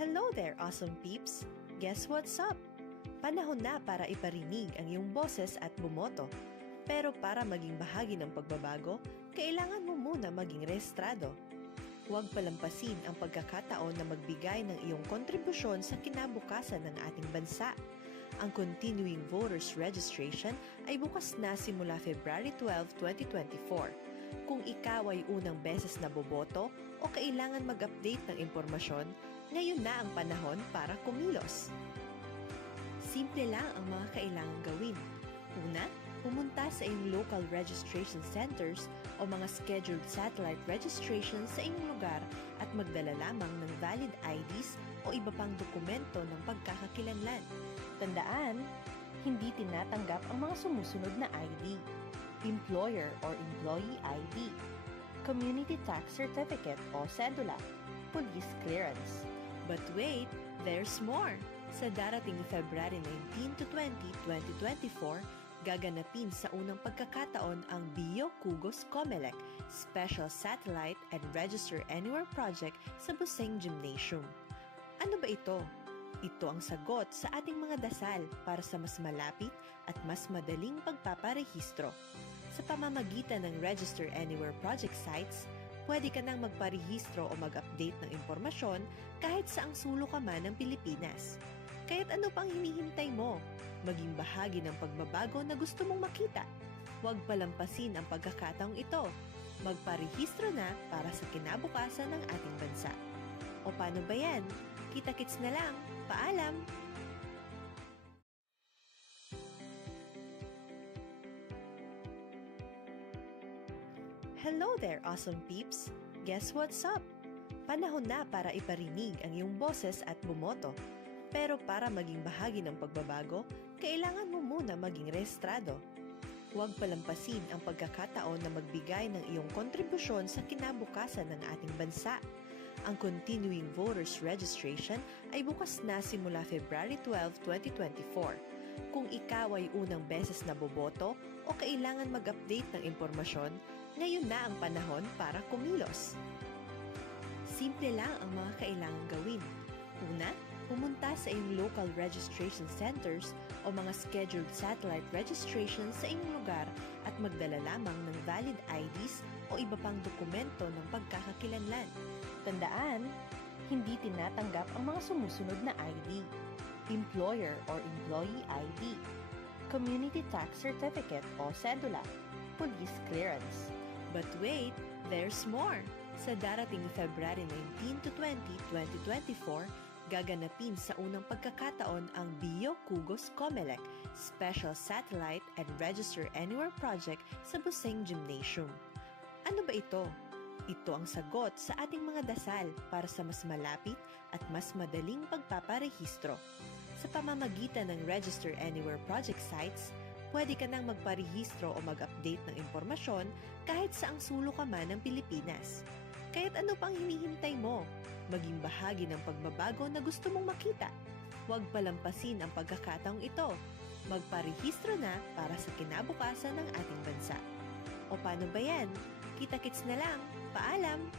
Hello there, awesome peeps! Guess what's up? Panahon na para iparinig ang iyong boses at bumoto. Pero para maging bahagi ng pagbabago, kailangan mo muna maging rehistrado. Huwag palampasin ang pagkakataon na magbigay ng iyong kontribusyon sa kinabukasan ng ating bansa. Ang Continuing Voters Registration ay bukas na simula February 12, 2024. Kung ikaw ay unang beses na boboto o kailangan mag-update ng impormasyon, ngayon na ang panahon para kumilos. Simple lang ang mga kailangang gawin. Una, pumunta sa iyong local registration centers o mga scheduled satellite registration sa inyong lugar at magdala lamang ng valid IDs o iba pang dokumento ng pagkakakilanlan. Tandaan, hindi tinatanggap ang mga sumusunod na ID: Employer or Employee ID, Community Tax Certificate o Cedula, Police Clearance. But wait, there's more! Sa darating February 19 to 20, 2024, gaganapin sa unang pagkakataon ang Bio Cugos Comelec Special Satellite and Register Anywhere Project sa Buseng Gymnasium. Ano ba ito? Ito ang sagot sa ating mga dasal para sa mas malapit at mas madaling pagpaparehistro. Sa pamamagitan ng Register Anywhere Project sites, pwede ka nang magparehistro o mag-update ng impormasyon kahit saang sulok ka man ng Pilipinas. Kaya't ano pang hinihintay mo? Maging bahagi ng pagbabago na gusto mong makita. Huwag palampasin ang pagkakataong ito. Magparehistro na para sa kinabukasan ng ating bansa. O paano ba yan? Kita-kits na lang. Paalam! Hello there, awesome peeps! Guess what's up? Panahon na para iparinig ang iyong boses at bumoto. Pero para maging bahagi ng pagbabago, kailangan mo muna maging rehistrado. Huwag palampasin ang pagkakataon na magbigay ng iyong kontribusyon sa kinabukasan ng ating bansa. Ang Continuing Voters Registration ay bukas na simula February 12, 2024. Kung ikaw ay unang beses na boboto o kailangan mag-update ng impormasyon, ngayon na ang panahon para kumilos. Simple lang ang mga kailangang gawin. Una, pumunta sa iyong local registration centers o mga scheduled satellite registration sa inyong lugar at magdala lamang ng valid IDs o iba pang dokumento ng pagkakakilanlan. Tandaan, hindi tinatanggap ang mga sumusunod na ID: Employer or Employee ID, Community Tax Certificate o Cedula, Police Clearance. But wait, there's more! Sa darating February 19 to 20, 2024, gaganapin sa unang pagkakataon ang Bio Cugos Comelec Special Satellite and Register Anywhere Project sa Buseng Gymnasium. Ano ba ito? Ito ang sagot sa ating mga dasal para sa mas malapit at mas madaling pagpaparehistro. Sa pamamagitan ng Register Anywhere Project sites, pwede ka nang magparehistro o mag-update ng impormasyon kahit saang sulok ka man ng Pilipinas. Kaya't ano pang hinihintay mo? Maging bahagi ng pagbabago na gusto mong makita. Huwag palampasin ang pagkakataong ito. Magparehistro na para sa kinabukasan ng ating bansa. O paano ba yan? Kita-kits na lang. Paalam!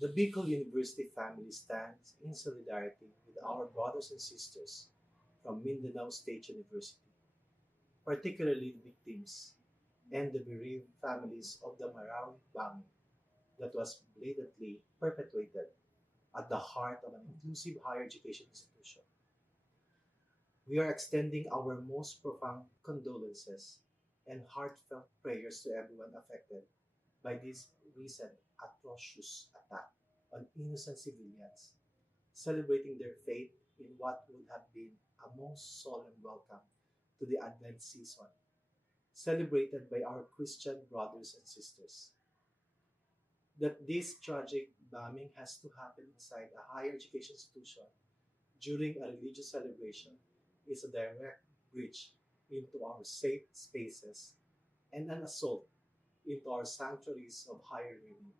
The Bicol University family stands in solidarity with our brothers and sisters from Mindanao State University, particularly the victims and the bereaved families of the Marawi bombing that was blatantly perpetrated at the heart of an inclusive higher education institution. We are extending our most profound condolences and heartfelt prayers to everyone affected by this recent atrocious attack on innocent civilians, celebrating their faith in what would have been a most solemn welcome to the Advent season, celebrated by our Christian brothers and sisters. That this tragic bombing has to happen inside a higher education institution during a religious celebration is a direct breach into our safe spaces and an assault into our sanctuaries of higher learning.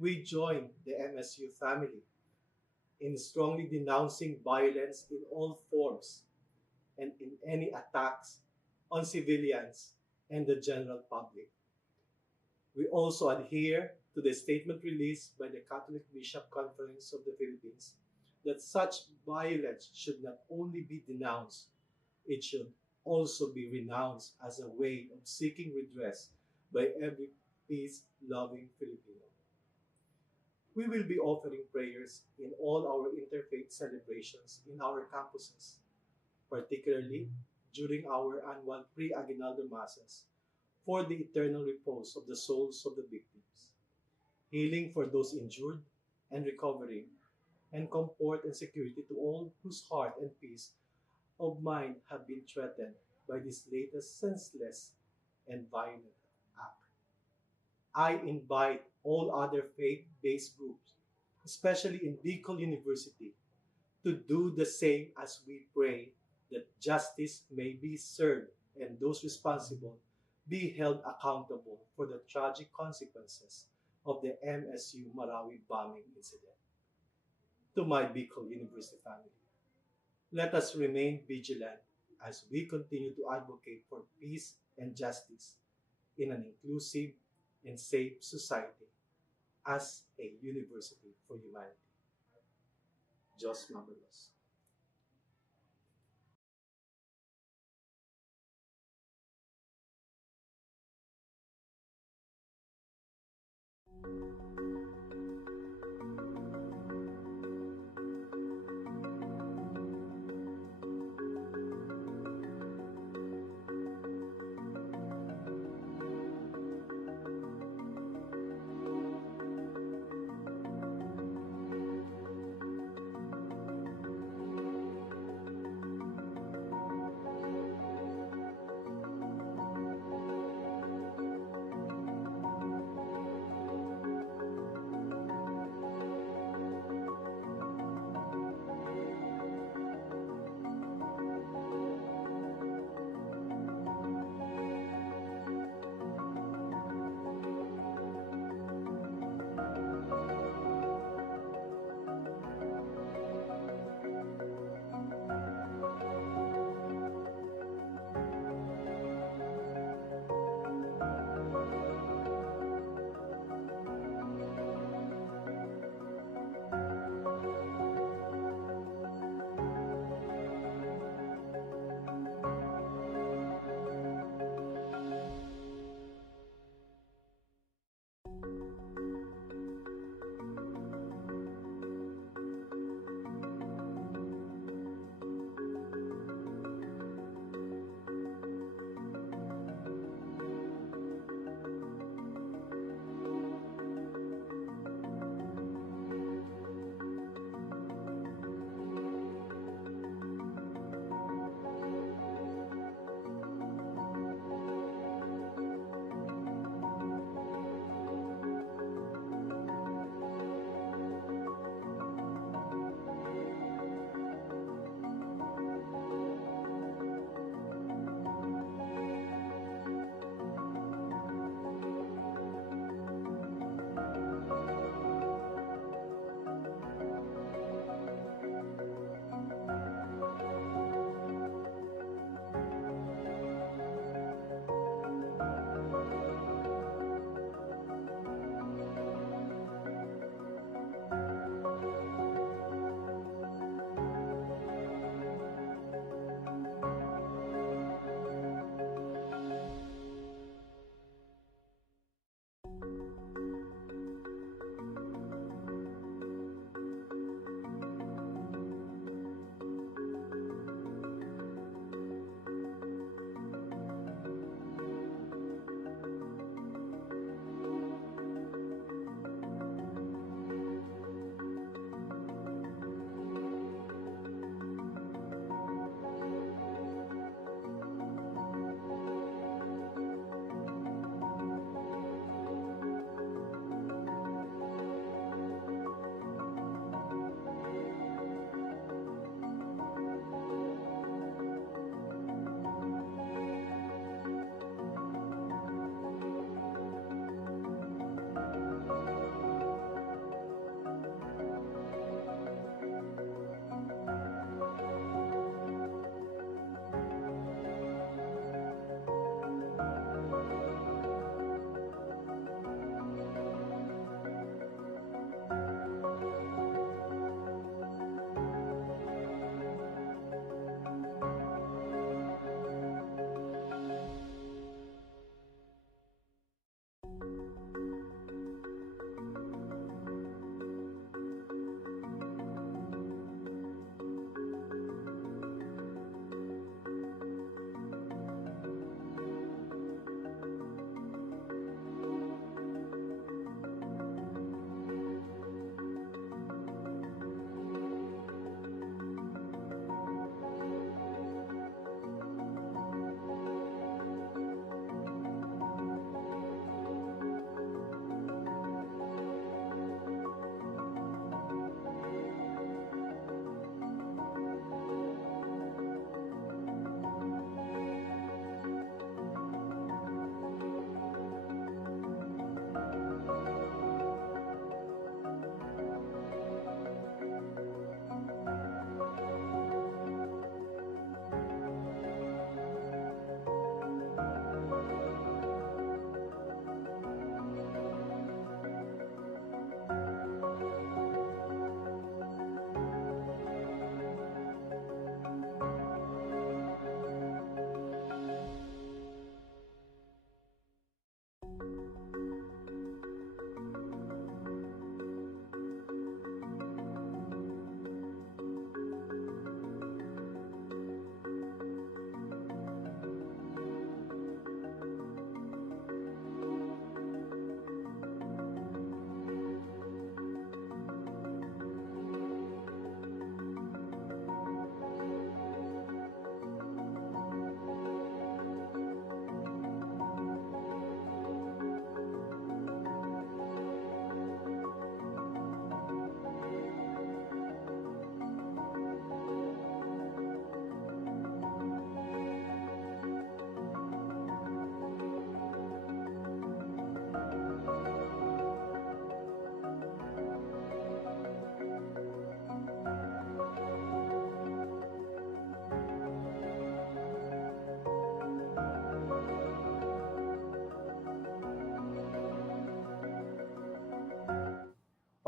We join the MSU family in strongly denouncing violence in all forms and in any attacks on civilians and the general public. We also adhere to the statement released by the Catholic Bishop Conference of the Philippines that such violence should not only be denounced, it should also be renounced as a way of seeking redress by every peace-loving Filipino. We will be offering prayers in all our interfaith celebrations in our campuses, particularly during our annual pre-aguinaldo masses for the eternal repose of the souls of the victims, healing for those injured and recovering, and comfort and security to all whose heart and peace of mind have been threatened by this latest senseless and violent act. I invite all other faith-based groups, especially in Bicol University, to do the same as we pray that justice may be served and those responsible be held accountable for the tragic consequences of the MSU Marawi bombing incident. To my Bicol University family, let us remain vigilant as we continue to advocate for peace and justice in an inclusive and safe society as a university for humanity. Jos Mabalos.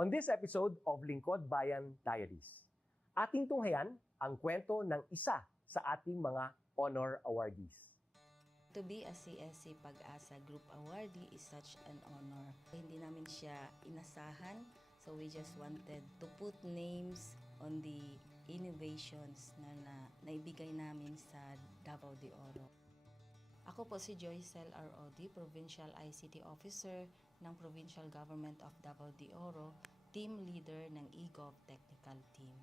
On this episode of Lingkod Bayan Diaries, ating tunghayan ang kwento ng isa sa ating mga honor awardees. To be a CSC Pag-asa Group Awardee is such an honor. Hindi namin siya inasahan, so we just wanted to put names on the innovations na naibigay namin sa Davao de Oro. Ako po si Joycel R.O.D., Provincial ICT Officer ng Provincial Government of Davao de Oro, Team Leader ng eGov Technical Team.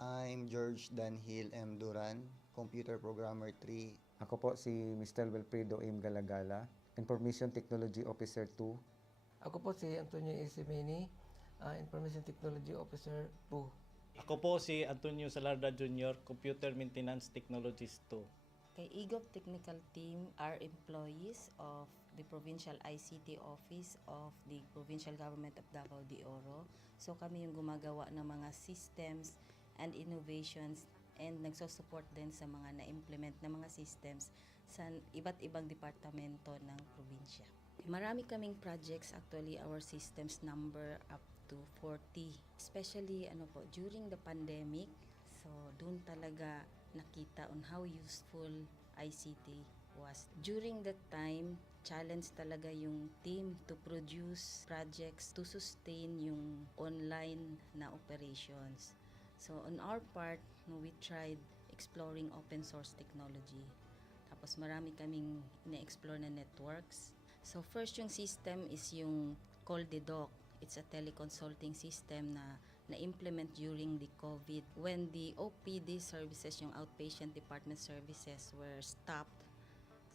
I'm George Danhil M. Duran, Computer Programmer 3. Ako po si Mr. Wilfredo M. Galagala, Information Technology Officer 2. Ako po si Antonio Isimini, Information Technology Officer 2. Ako po si Antonio Salarda Jr., Computer Maintenance Technologist 2. Kay eGov Technical Team are employees of the Provincial ICT Office of the Provincial Government of Davao de Oro. So kami yung gumagawa ng mga systems and innovations and nagsusupport din sa mga na-implement na mga systems sa iba't ibang departamento ng probinsya. Marami kaming projects, actually our systems number up to 40. Especially during the pandemic, so doon talaga nakita on how useful ICT was. During that time, challenge talaga yung team to produce projects to sustain yung online na operations. So on our part, we tried exploring open source technology. Tapos marami kaming ina-explore na networks. So first yung system is yung CallDedoc. It's a teleconsulting system na na-implement during the COVID. When the OPD services, yung outpatient department services, were stopped,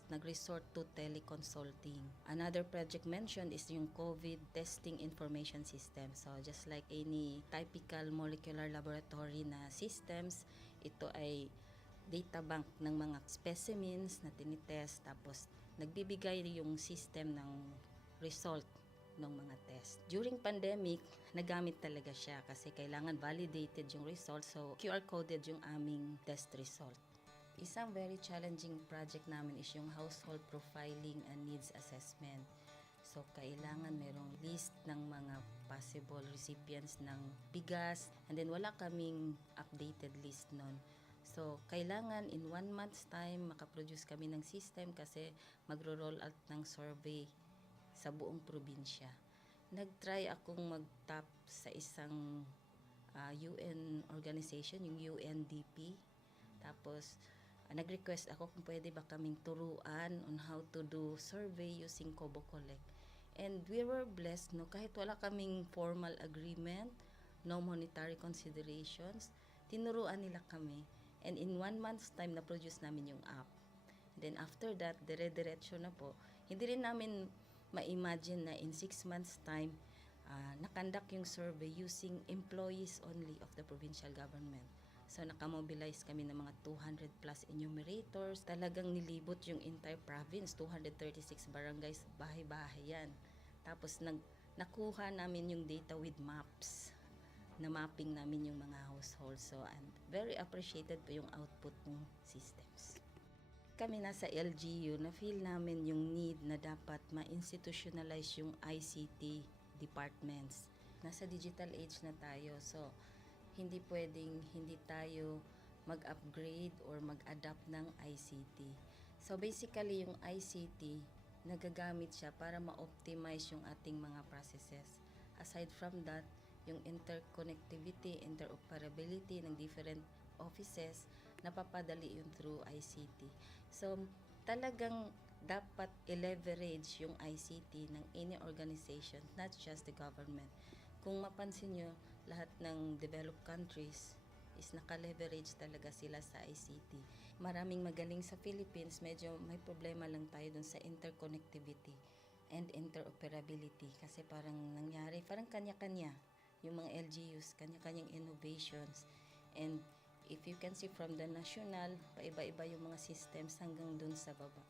nag-resort to teleconsulting. Another project mentioned is yung COVID testing information system. So just like any typical molecular laboratory na systems, ito ay data bank ng mga specimens na tinitest, tapos nagbibigay yung system ng result ng mga test. During pandemic, nagamit talaga siya kasi kailangan validated yung result, so QR coded yung aming test result. Isang very challenging project namin is yung household profiling and needs assessment. So kailangan merong list ng mga possible recipients ng bigas, and then wala kaming updated list nun. So kailangan in 1 month's time makaproduce kami ng system kasi magro-roll out ng survey sa buong probinsya. Nag-try akong mag-tap sa isang UN organization, yung UNDP. Tapos, nag-request ako kung pwede ba kaming turuan on how to do survey using Kobo Collect. And we were blessed, kahit wala kaming formal agreement, no monetary considerations, tinuruan nila kami. And in 1 month's time, na-produce namin yung app. And then after that, dire-diretso na po. Hindi rin namin ma-imagine na in 6 months' time, nakandak yung survey using employees only of the provincial government. So nakamobilize kami ng mga 200 plus enumerators. Talagang nilibot yung entire province, 236 barangays, bahay-bahay yan. Tapos nakuha namin yung data with maps. Na mapping namin yung mga households. So and very appreciated po yung output ng systems. Kami nasa LGU, na-feel namin yung need na dapat ma-institutionalize yung ICT departments. Nasa digital age na tayo, so hindi pwedeng hindi tayo mag-upgrade or mag-adapt ng ICT. So basically, yung ICT, nagagamit siya para ma-optimize yung ating mga processes. Aside from that, yung interconnectivity, interoperability ng different offices, napapadali yun through ICT. So, talagang dapat i-leverage yung ICT ng any organization, not just the government. Kung mapansin nyo, lahat ng developed countries is naka-leverage talaga sila sa ICT. Maraming magaling sa Philippines, medyo may problema lang tayo dun sa interconnectivity and interoperability kasi parang nangyari, parang kanya-kanya yung mga LGUs, kanya-kanyang innovations. And if you can see from the national, paiba-iba yung mga systems hanggang dun sa baba.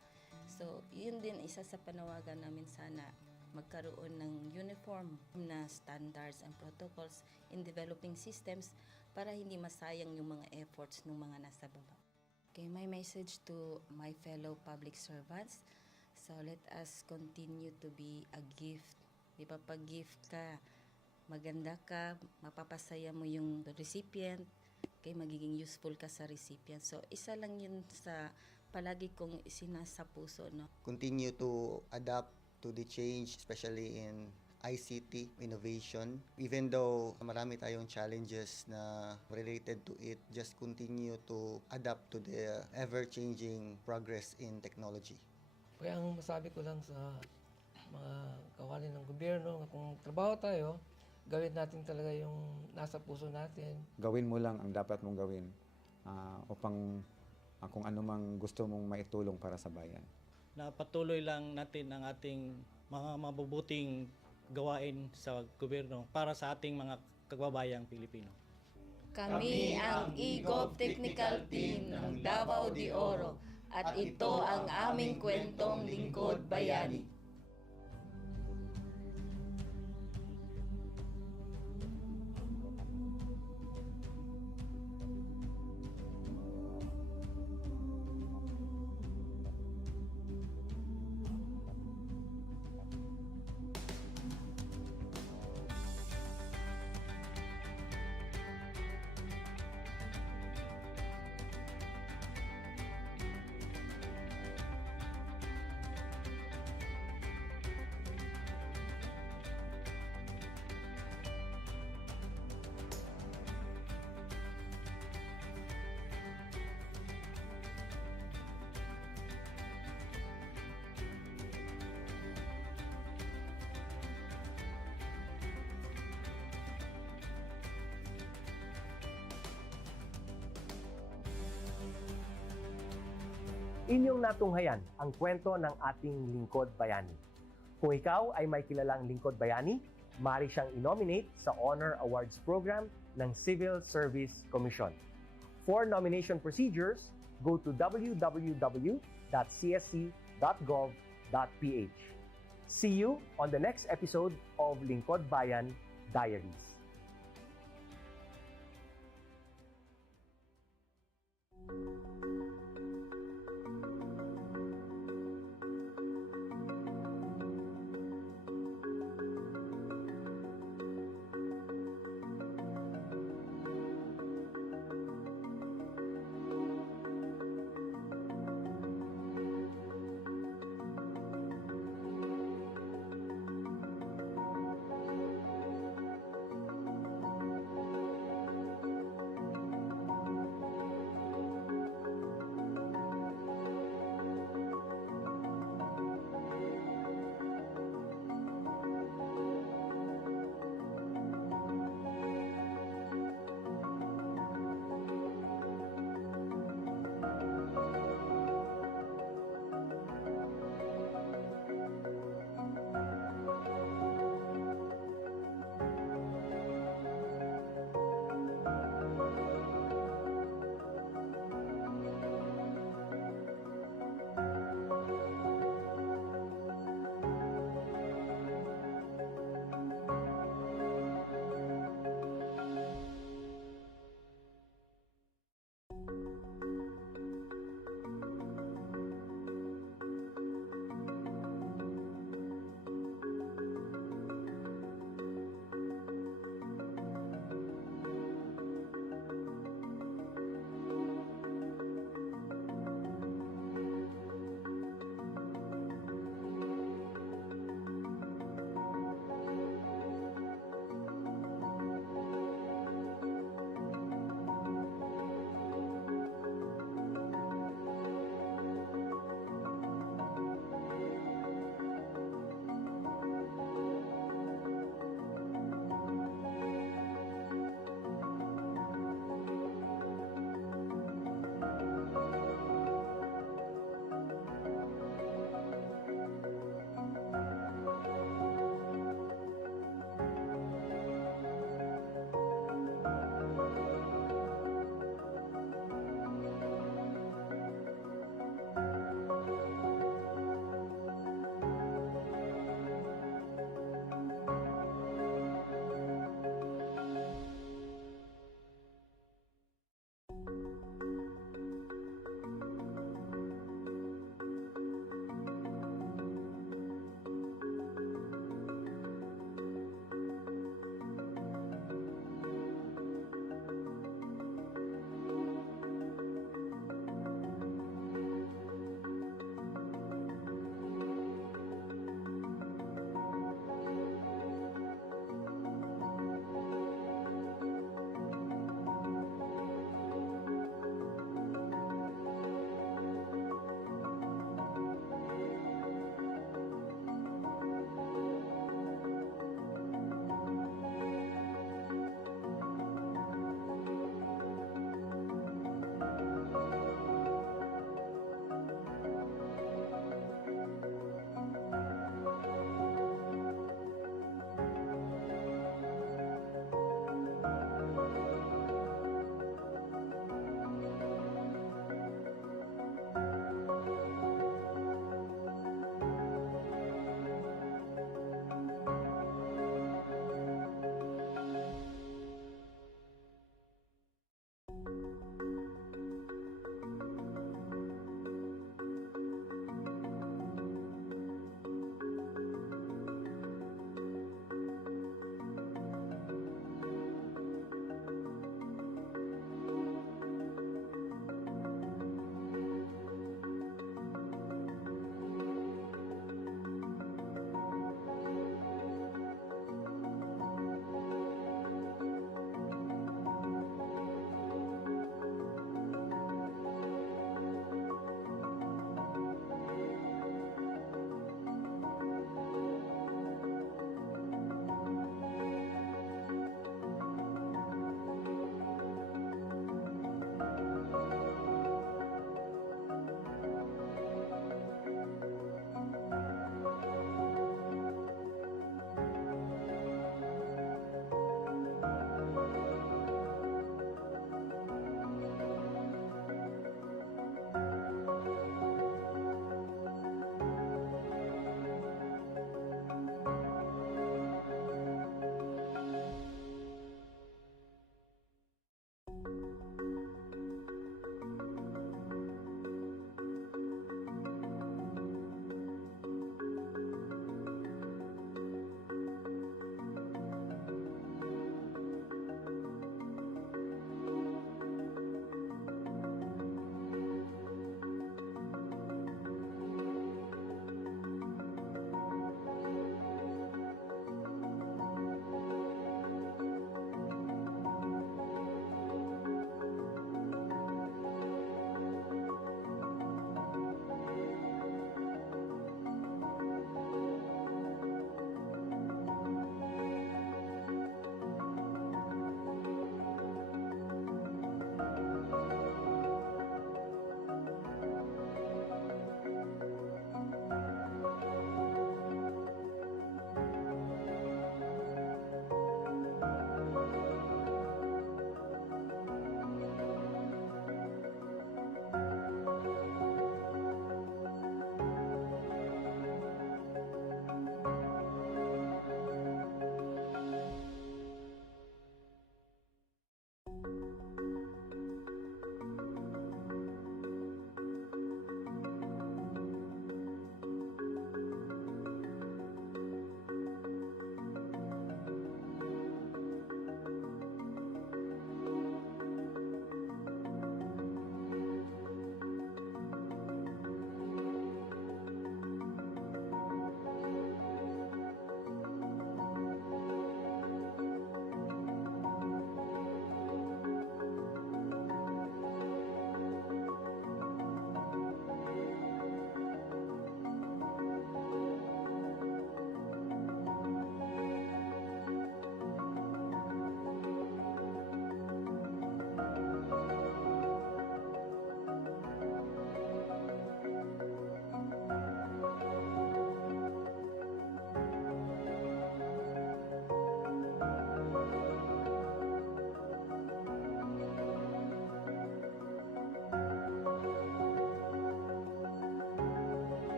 So, yun din isa sa panawagan namin, sana magkaroon ng uniform na standards and protocols in developing systems para hindi masayang yung mga efforts ng mga nasa baba. Okay, my message to my fellow public servants, so let us continue to be a gift. Di ba, pag gift ka, maganda ka, mapapasaya mo yung recipient, kay magiging useful ka sa recipient. So, isa lang yun sa palagi kong isinasa puso, no? Continue to adapt to the change, especially in ICT innovation. Even though marami tayong challenges na related to it, just continue to adapt to the ever-changing progress in technology. Kaya ang masabi ko lang sa mga kawani ng gobyerno, kung trabaho tayo, gawin natin talaga yung nasa puso natin. Gawin mo lang ang dapat mong gawin upang kung ano mang gusto mong maitulong para sa bayan. Na patuloy lang natin ang ating mga mabubuting gawain sa gobyerno para sa ating mga kababayang Pilipino. Kami ang EGOV Technical Team ng Davao de Oro at ito ang aming kwentong Lingkod Bayani. Inyong natunghayan ang kwento ng ating lingkod bayani. Kung ikaw ay may kilalang lingkod bayani, maaari siyang i-nominate sa Honor Awards Program ng Civil Service Commission. For nomination procedures, go to www.csc.gov.ph. See you on the next episode of Lingkod Bayan Diaries.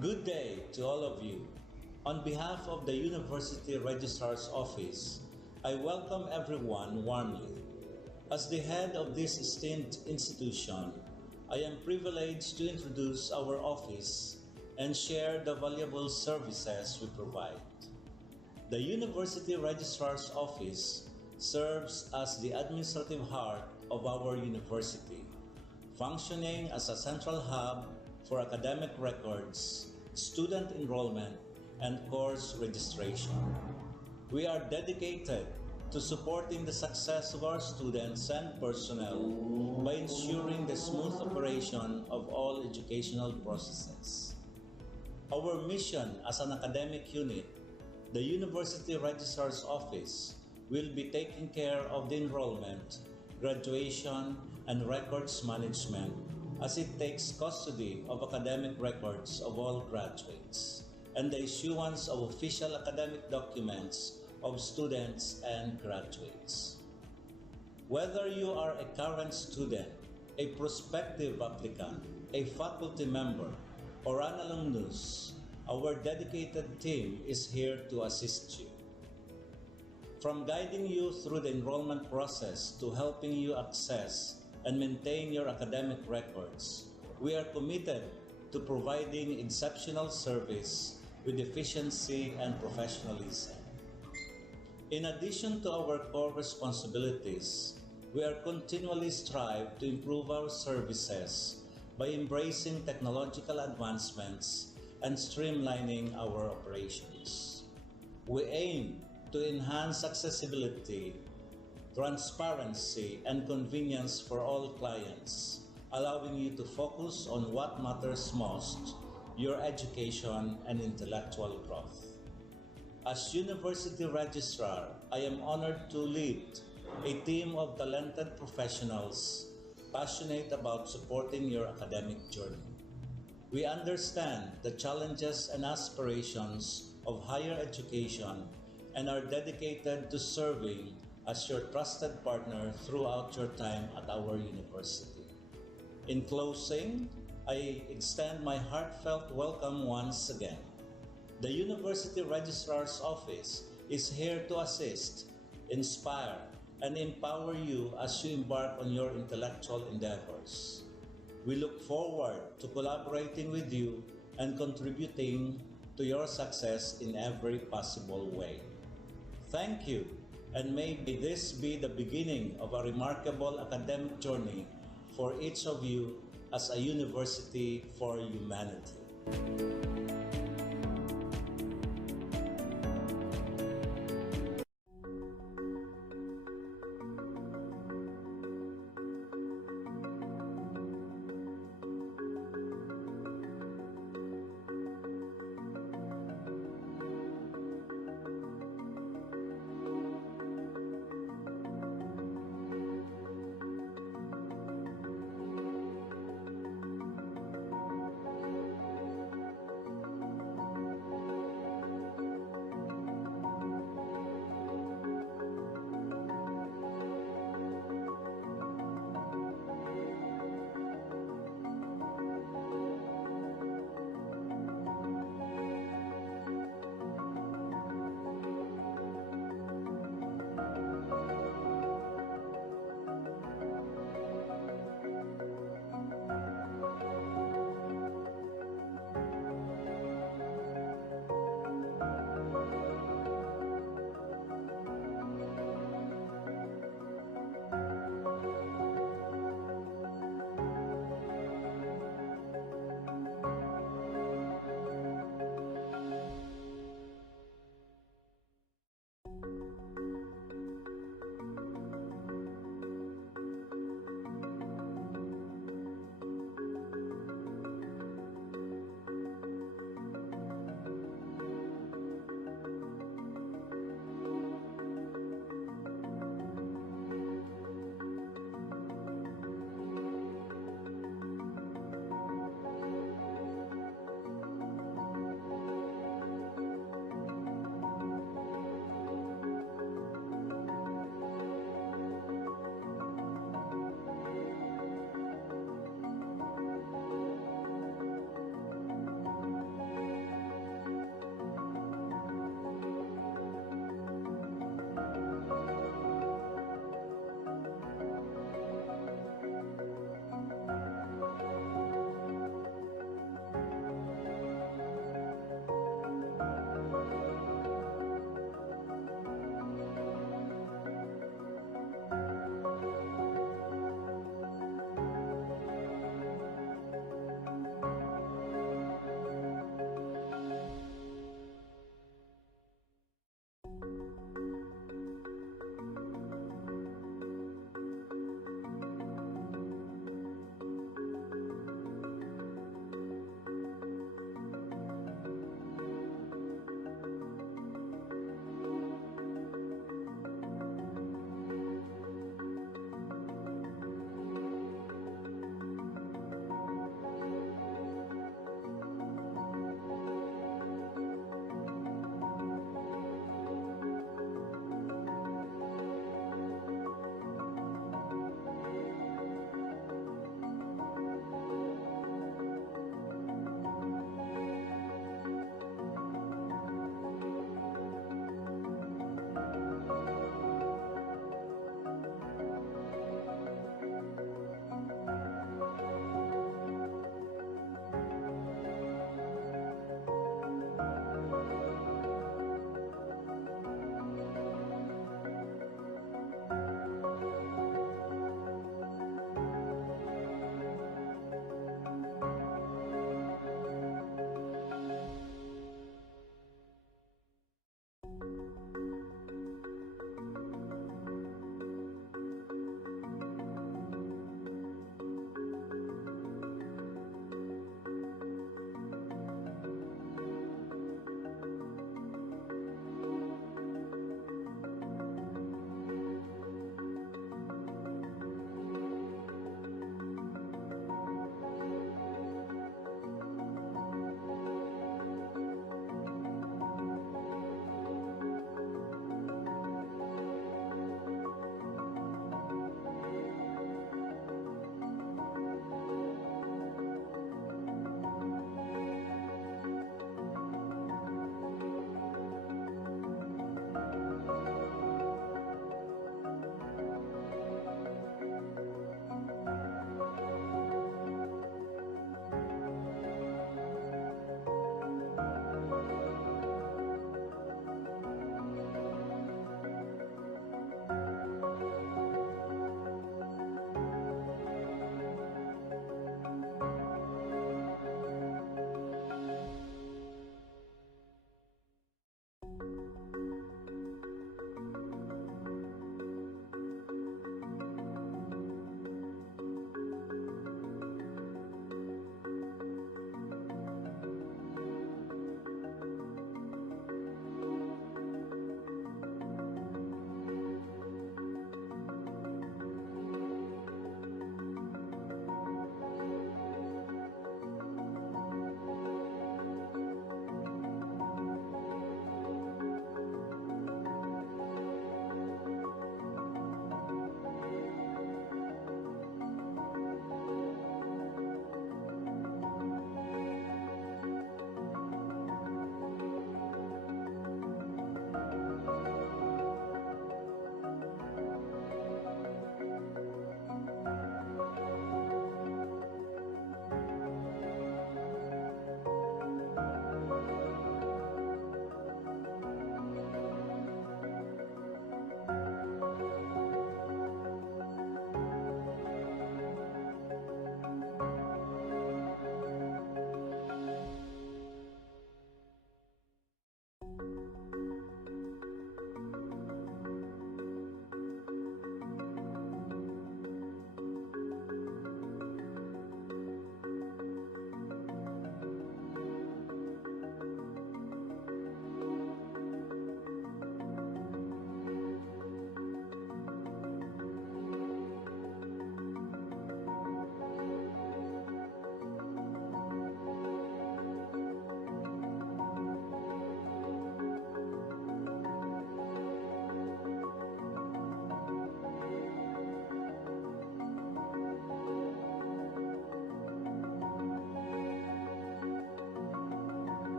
Good day to all of you. On behalf of the University Registrar's Office, I welcome everyone warmly. As the head of this esteemed institution, I am privileged to introduce our office and share the valuable services we provide. The University Registrar's Office serves as the administrative heart of our university, functioning as a central hub for academic records, student enrollment, and course registration. We are dedicated to supporting the success of our students and personnel by ensuring the smooth operation of all educational processes. Our mission as an academic unit, the University Registrar's Office, will be taking care of the enrollment, graduation, and records management as it takes custody of academic records of all graduates and the issuance of official academic documents of students and graduates. Whether you are a current student, a prospective applicant, a faculty member, or an alumnus, our dedicated team is here to assist you. From guiding you through the enrollment process to helping you access and maintain your academic records, we are committed to providing exceptional service with efficiency and professionalism. In addition to our core responsibilities, we are continually strive to improve our services by embracing technological advancements and streamlining our operations. We aim to enhance accessibility, transparency, and convenience for all clients, allowing you to focus on what matters most, your education and intellectual growth. As University Registrar, I am honored to lead a team of talented professionals passionate about supporting your academic journey. We understand the challenges and aspirations of higher education and are dedicated to serving as your trusted partner throughout your time at our university. In closing, I extend my heartfelt welcome once again. The University Registrar's Office is here to assist, inspire, and empower you as you embark on your intellectual endeavors. We look forward to collaborating with you and contributing to your success in every possible way. Thank you, and may this be the beginning of a remarkable academic journey for each of you as a university for humanity.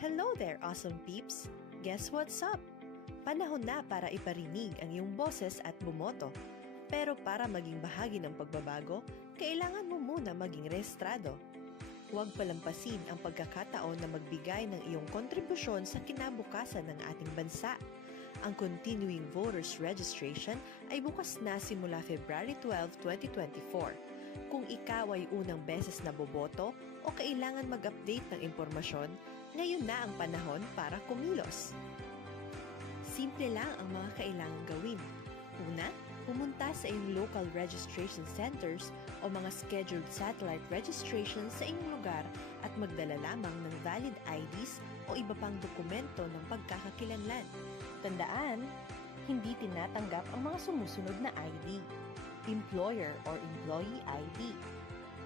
Hello there, awesome peeps! Guess what's up? Panahon na para iparinig ang iyong boses at bumoto. Pero para maging bahagi ng pagbabago, kailangan mo muna maging rehistrado. Huwag palampasin ang pagkakataon na magbigay ng iyong kontribusyon sa kinabukasan ng ating bansa. Ang Continuing Voters Registration ay bukas na simula February 12, 2024. Kung ikaw ay unang beses na boboto o kailangan mag-update ng impormasyon, ngayon na ang panahon para kumilos. Simple lang ang mga kailangang gawin. Una, pumunta sa iyong local registration centers o mga scheduled satellite registration sa inyong lugar at magdala lamang ng valid IDs o iba pang dokumento ng pagkakakilanlan. Tandaan, hindi tinatanggap ang mga sumusunod na ID: Employer or Employee ID,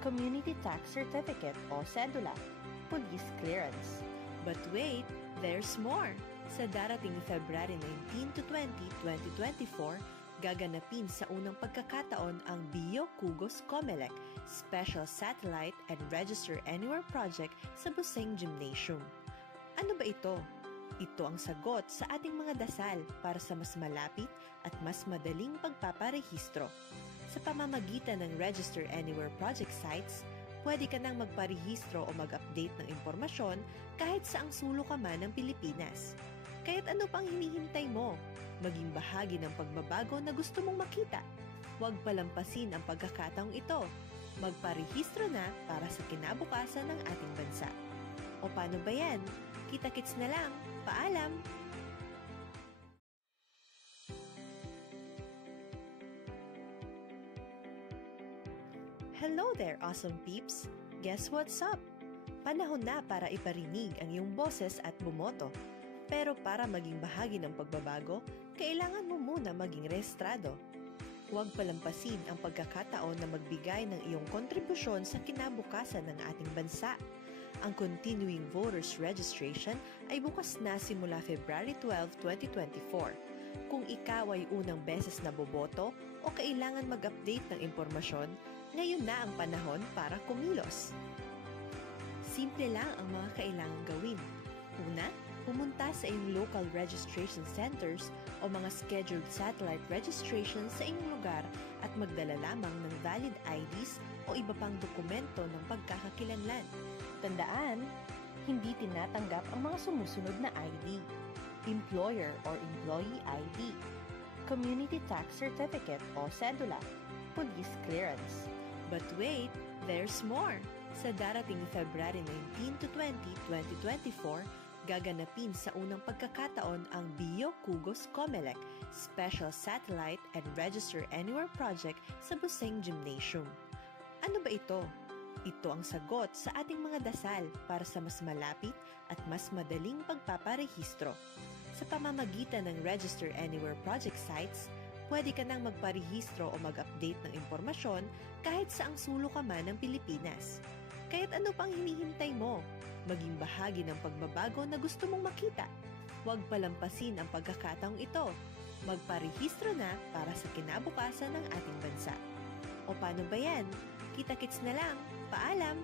Community Tax Certificate o Cedula, Police Clearance. But wait, there's more! Sa darating February 19 to 20, 2024, gaganapin sa unang pagkakataon ang Bio Kugos Comelec Special Satellite and Register Anywhere Project sa Buseng Gymnasium. Ano ba ito? Ito ang sagot sa ating mga dasal para sa mas malapit at mas madaling pagpaparehistro. Sa pamamagitan ng Register Anywhere Project sites, pwede ka nang magparehistro o mag-update ng impormasyon kahit saang sulok ka man ng Pilipinas. Kaya't ano pang hinihintay mo? Maging bahagi ng pagbabago na gusto mong makita. Huwag palampasin ang pagkakataong ito. Magparehistro na para sa kinabukasan ng ating bansa. O paano ba yan? Kita-kits na lang. Paalam! Hello there, awesome peeps! Guess what's up? Panahon na para iparinig ang iyong boses at bumoto. Pero para maging bahagi ng pagbabago, kailangan mo muna maging rehistrado. Huwag palampasin ang pagkakataon na magbigay ng iyong kontribusyon sa kinabukasan ng ating bansa. Ang Continuing Voters Registration ay bukas na simula February 12, 2024. Kung ikaw ay unang beses na boboto o kailangan mag-update ng impormasyon, ngayon na ang panahon para kumilos. Simple lang ang mga kailangang gawin. Una, pumunta sa iyong local registration centers o mga scheduled satellite registration sa inyong lugar at magdala lamang ng valid IDs o iba pang dokumento ng pagkakakilanlan. Tandaan, hindi tinatanggap ang mga sumusunod na ID: Employer or Employee ID, Community Tax Certificate o Cedula, Police Clearance. But wait, there's more! Sa darating February 19 to 20, 2024, gaganapin sa unang pagkakataon ang Bio Kugos Comelec Special Satellite and Register Anywhere Project sa Buseng Gymnasium. Ano ba ito? Ito ang sagot sa ating mga dasal para sa mas malapit at mas madaling pagpaparehistro. Sa pamamagitan ng Register Anywhere Project sites, pwede ka nang magparehistro o mag-update ng impormasyon kahit saang sulok ka man ng Pilipinas. Kaya't ano pang hinihintay mo? Maging bahagi ng pagbabago na gusto mong makita. Huwag palampasin ang pagkakataong ito. Magparehistro na para sa kinabukasan ng ating bansa. O paano ba yan? Kita-kits na lang. Paalam!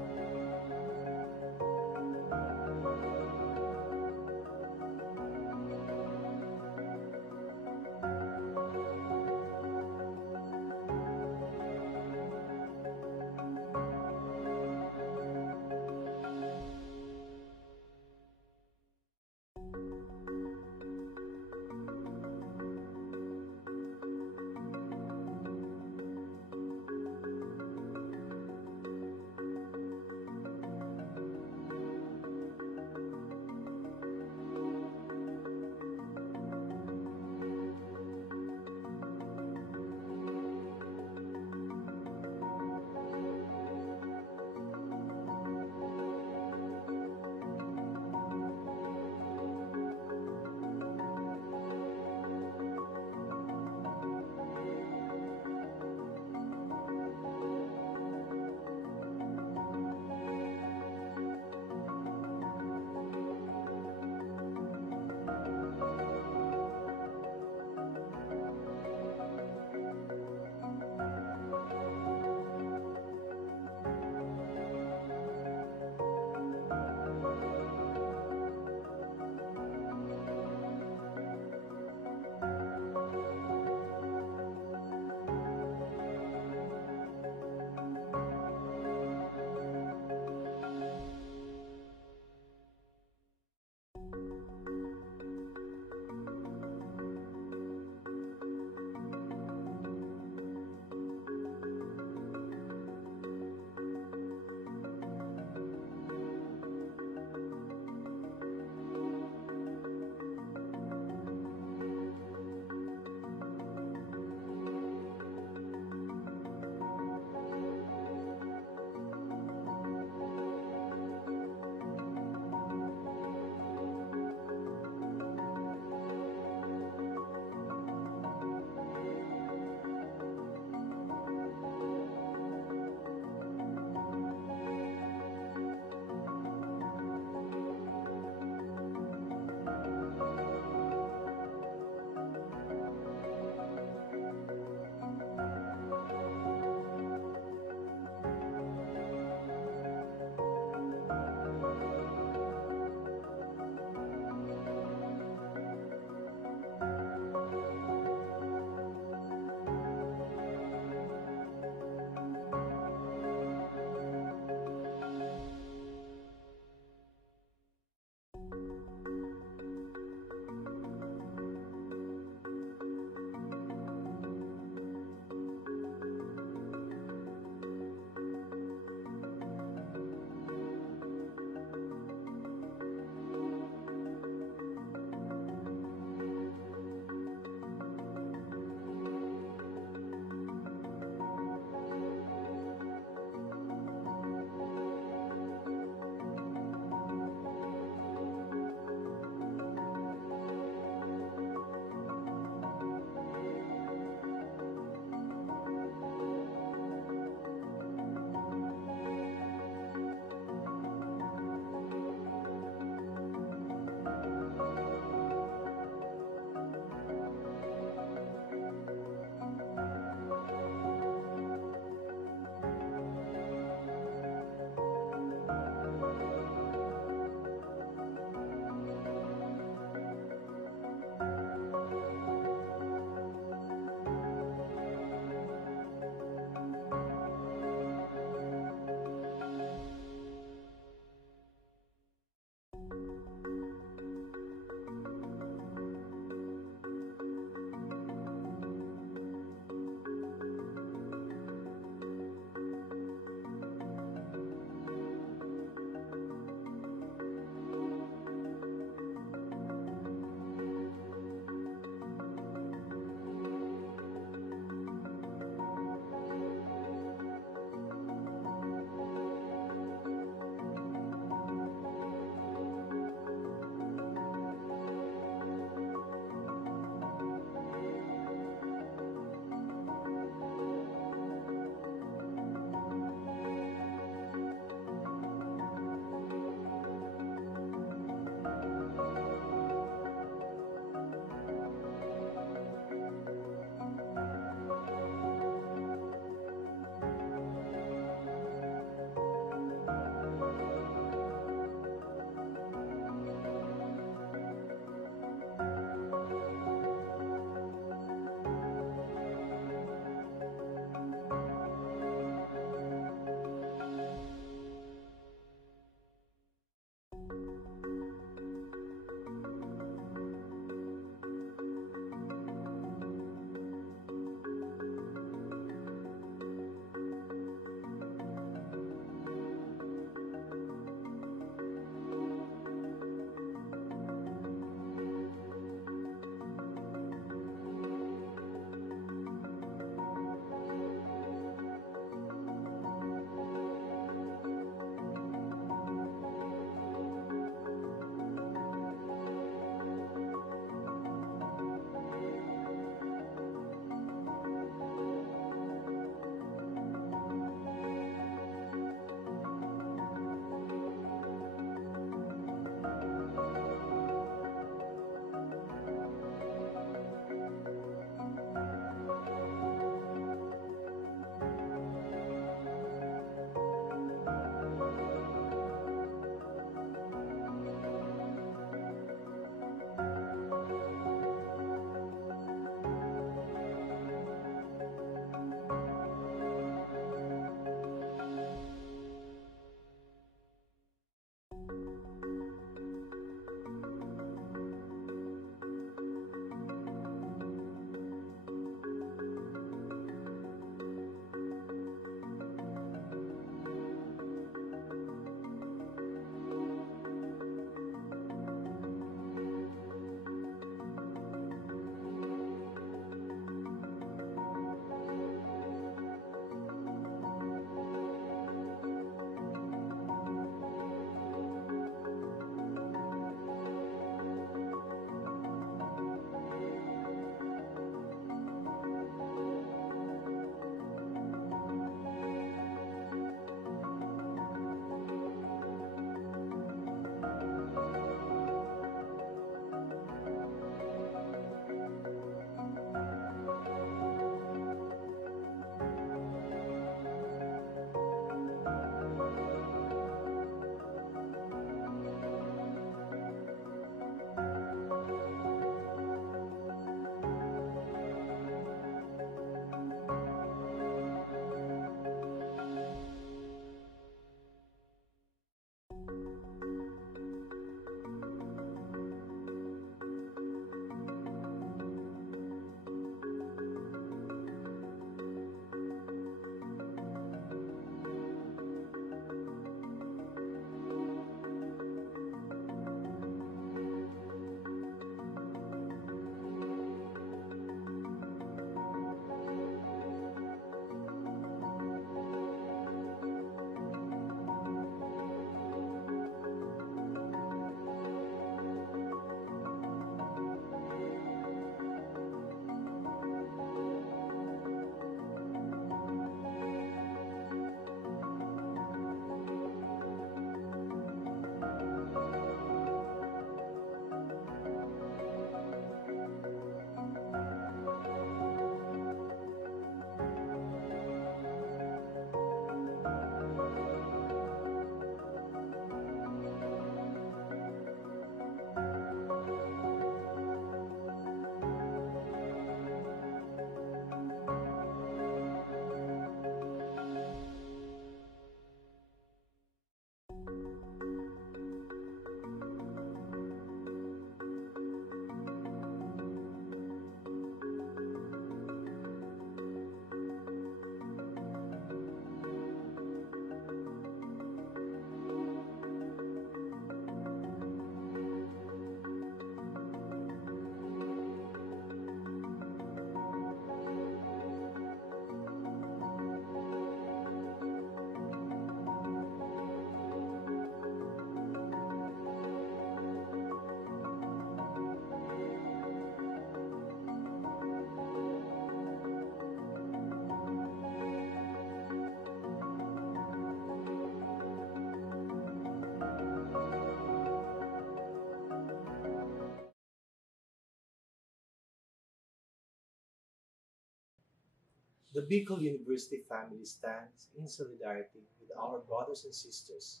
The Bicol University family stands in solidarity with our brothers and sisters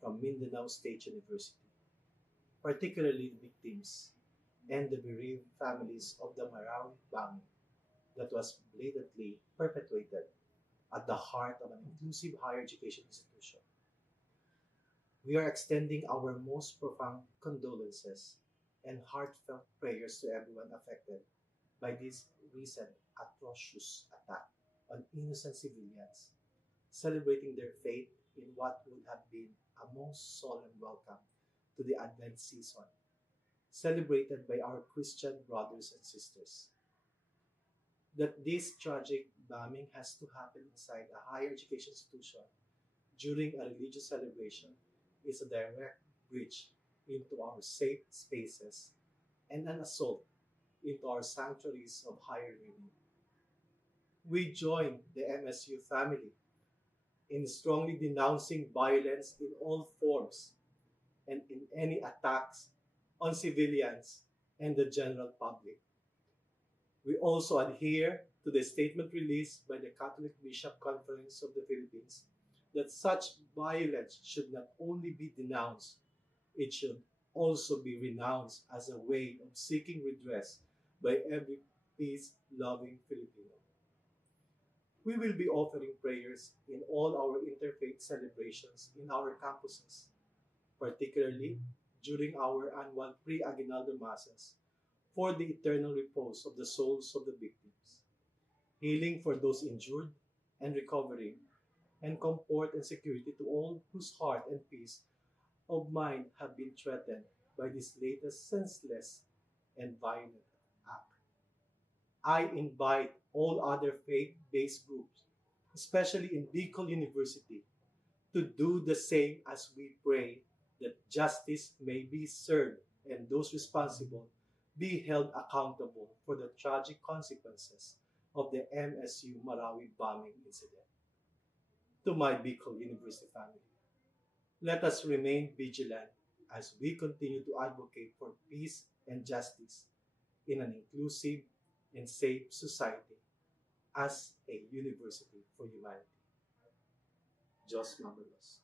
from Mindanao State University, particularly the victims and the bereaved families of the Marawi bombing that was blatantly perpetrated at the heart of an inclusive higher education institution. We are extending our most profound condolences and heartfelt prayers to everyone affected by this recent atrocious attack on innocent civilians, celebrating their faith in what would have been a most solemn welcome to the Advent season, celebrated by our Christian brothers and sisters. That this tragic bombing has to happen inside a higher education institution during a religious celebration is a direct breach into our safe spaces and an assault into our sanctuaries of higher learning. We join the MSU family in strongly denouncing violence in all forms and in any attacks on civilians and the general public. We also adhere to the statement released by the Catholic Bishop Conference of the Philippines that such violence should not only be denounced, it should also be renounced as a way of seeking redress by every peace-loving Filipino. We will be offering prayers in all our interfaith celebrations in our campuses, particularly during our annual pre-aguinaldo masses, for the eternal repose of the souls of the victims, healing for those injured and recovering, and comfort and security to all whose heart and peace of mind have been threatened by this latest senseless and violent act. I invite all other faith-based groups, especially in Bicol University, to do the same as we pray that justice may be served and those responsible be held accountable for the tragic consequences of the MSU Marawi bombing incident. To my Bicol University family, let us remain vigilant as we continue to advocate for peace and justice in an inclusive and safe society as a university for humanity. Diyos mabalos.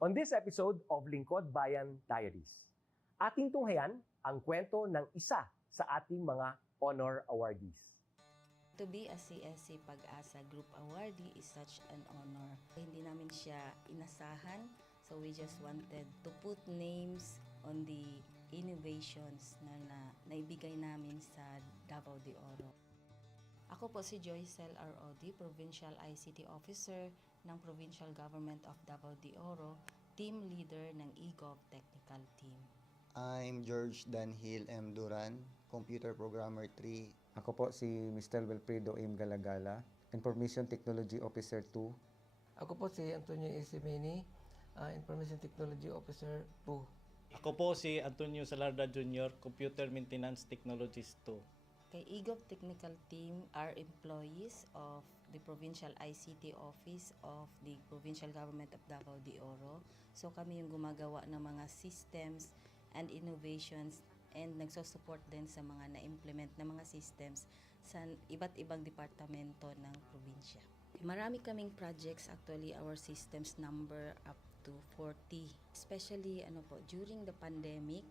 On this episode of Lingkod Bayan Diaries, ating tunghayan ang kwento ng isa sa ating mga honor awardees. To be a CSC Pag-asa Group Awardee is such an honor. Hindi namin siya inasahan, so we just wanted to put names on the innovations na naibigay namin sa Davao de Oro. Ako po si Joycel R.O.D., Provincial ICT Officer ng Provincial Government of Davao de Oro, Team Leader ng eGov Technical Team. I'm George Danhil M. Duran, Computer Programmer 3. Ako po si Mr. Wilfredo M. Galagala, Information Technology Officer 2. Ako po si Antonio Isimeni, Information Technology Officer 2. Ako po si Antonio Salarda Jr., Computer Maintenance Technologist 2. Kay eGov Technical Team are employees of the Provincial ICT Office of the Provincial Government of Davao de Oro. So kami yung gumagawa ng mga systems and innovations and nagsusupport din sa mga na-implement na mga systems sa iba't ibang departamento ng probinsya. Marami kaming projects, actually our systems number up to 40. Especially during the pandemic,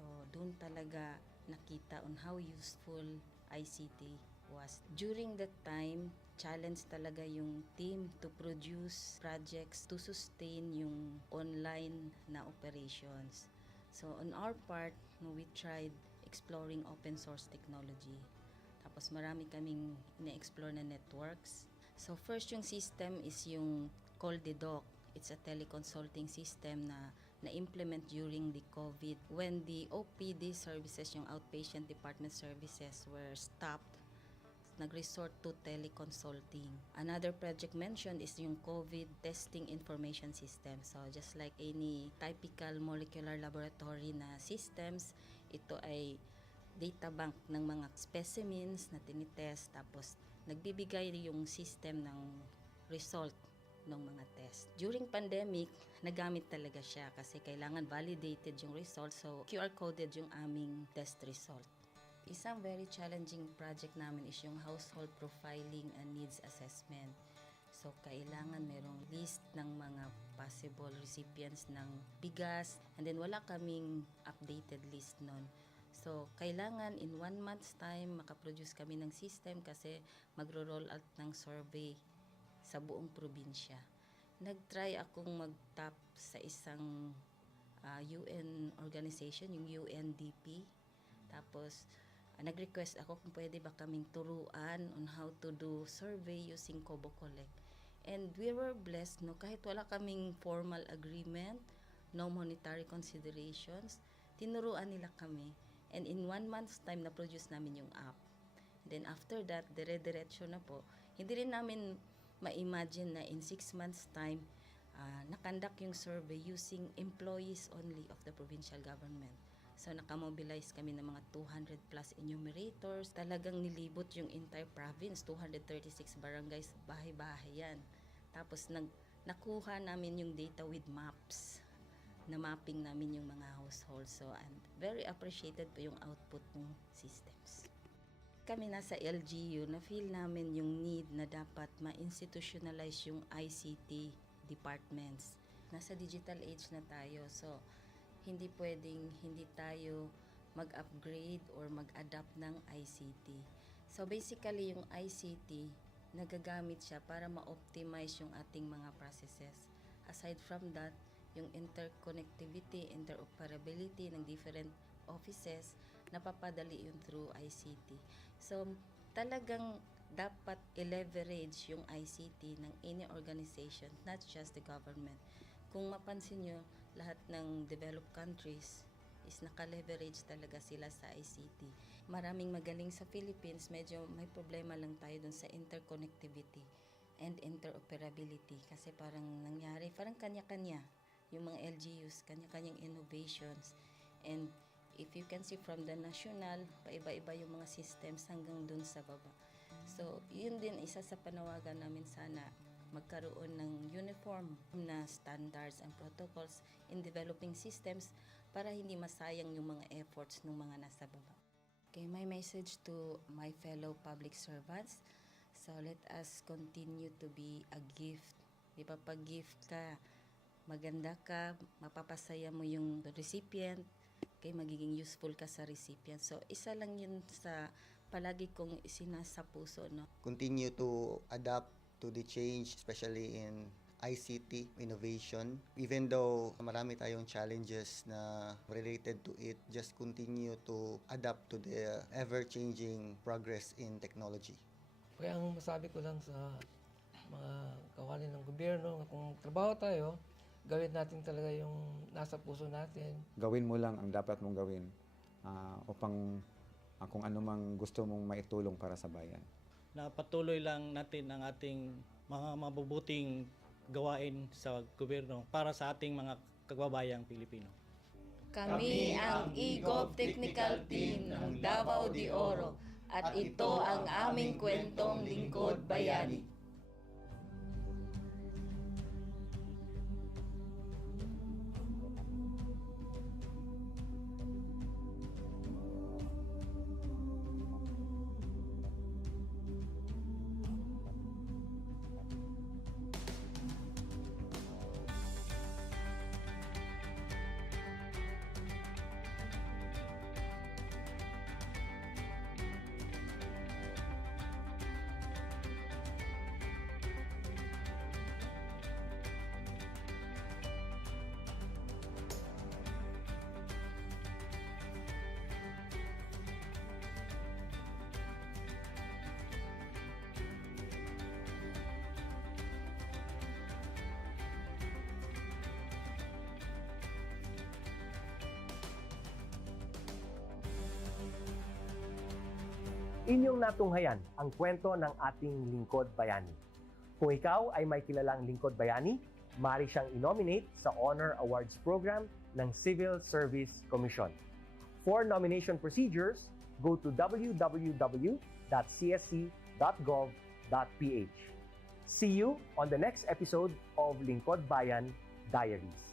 so doon talaga nakita on how useful ICT was. During that time, challenge talaga yung team to produce projects to sustain yung online na operations. So on our part, we tried exploring open source technology. Tapos marami kaming ina-explore na networks. So first yung system is yung CallDedoc. It's a teleconsulting system na na-implement during the COVID when the OPD services, yung outpatient department services were stopped. Nag-resort to teleconsulting. Another project mentioned is yung COVID testing information system. So just like any typical molecular laboratory na systems, ito ay data bank ng mga specimens na tinitest, tapos nagbibigay yung system ng result ng mga test. During pandemic, nagamit talaga siya kasi kailangan validated yung result, so QR coded yung aming test result. Isang very challenging project namin is yung household profiling and needs assessment. So, kailangan merong list ng mga possible recipients ng bigas, and then wala kaming updated list nun. So, kailangan in 1 month's time makaproduce kami ng system kasi magro-roll out ng survey sa buong probinsya. Nag-try akong mag-tap sa isang UN organization, yung UNDP. Tapos, nag-request ako kung pwede ba kaming turuan on how to do survey using Kobo Collect. And we were blessed, kahit wala kaming formal agreement, no monetary considerations, tinuruan nila kami. And in 1 month's time, na-produce namin yung app. And then after that, dire-diretso na po. Hindi rin namin ma-imagine na in 6 months' time, nakandak yung survey using employees only of the provincial government. So, nakamobilize kami ng mga 200 plus enumerators. Talagang nilibot yung entire province, 236 barangays, bahay-bahay yan. Tapos, nakuha namin yung data with maps. Na-mapping namin yung mga households. So, and very appreciated po yung output ng systems. Kami nasa LGU, na-feel namin yung need na dapat ma-institutionalize yung ICT departments. Nasa digital age na tayo, so hindi pwedeng hindi tayo mag-upgrade or mag-adapt ng ICT. So basically, yung ICT, nagagamit siya para ma-optimize yung ating mga processes. Aside from that, yung interconnectivity, interoperability ng different offices, napapadali yun through ICT. So talagang dapat i-leverage yung ICT ng any organization, not just the government. Kung mapansin nyo, lahat ng developed countries is naka-leverage talaga sila sa ICT. Maraming magaling sa Philippines, medyo may problema lang tayo dun sa interconnectivity and interoperability kasi parang nangyari, parang kanya-kanya yung mga LGUs, kanya-kanyang innovations. And if you can see from the national, paiba-iba yung mga systems hanggang dun sa baba. So, yun din isa sa panawagan namin, sana magkaroon ng uniform na standards and protocols in developing systems para hindi masayang yung mga efforts ng mga nasa baba. Okay, my message to my fellow public servants, so let us continue to be a gift. Di ba, pag gift ka, maganda ka, mapapasaya mo yung recipient, kay magiging useful ka sa recipient. So, isa lang yun sa palagi kong isinasa puso, no? Continue to adapt to the change, especially in ICT innovation. Even though marami tayong challenges na related to it, just continue to adapt to the ever-changing progress in technology. Kaya ang masabi ko lang sa mga kawani ng gobyerno, kung trabaho tayo, gawin natin talaga yung nasa puso natin. Gawin mo lang ang dapat mong gawin upang kung ano mang gusto mong maitulong para sa bayan. Na patuloy lang natin ang ating mga mabubuting gawain sa gobyerno para sa ating mga kababayang Pilipino. Kami ang eGov Technical Team ng Davao de Oro at ito ang aming kwentong Lingkod Bayani. Inyong natunghayan ang kwento ng ating lingkod bayani. Kung ikaw ay may kilalang lingkod bayani, maaari siyang i-nominate sa Honor Awards Program ng Civil Service Commission. For nomination procedures, go to www.csc.gov.ph. See you on the next episode of Lingkod Bayan Diaries.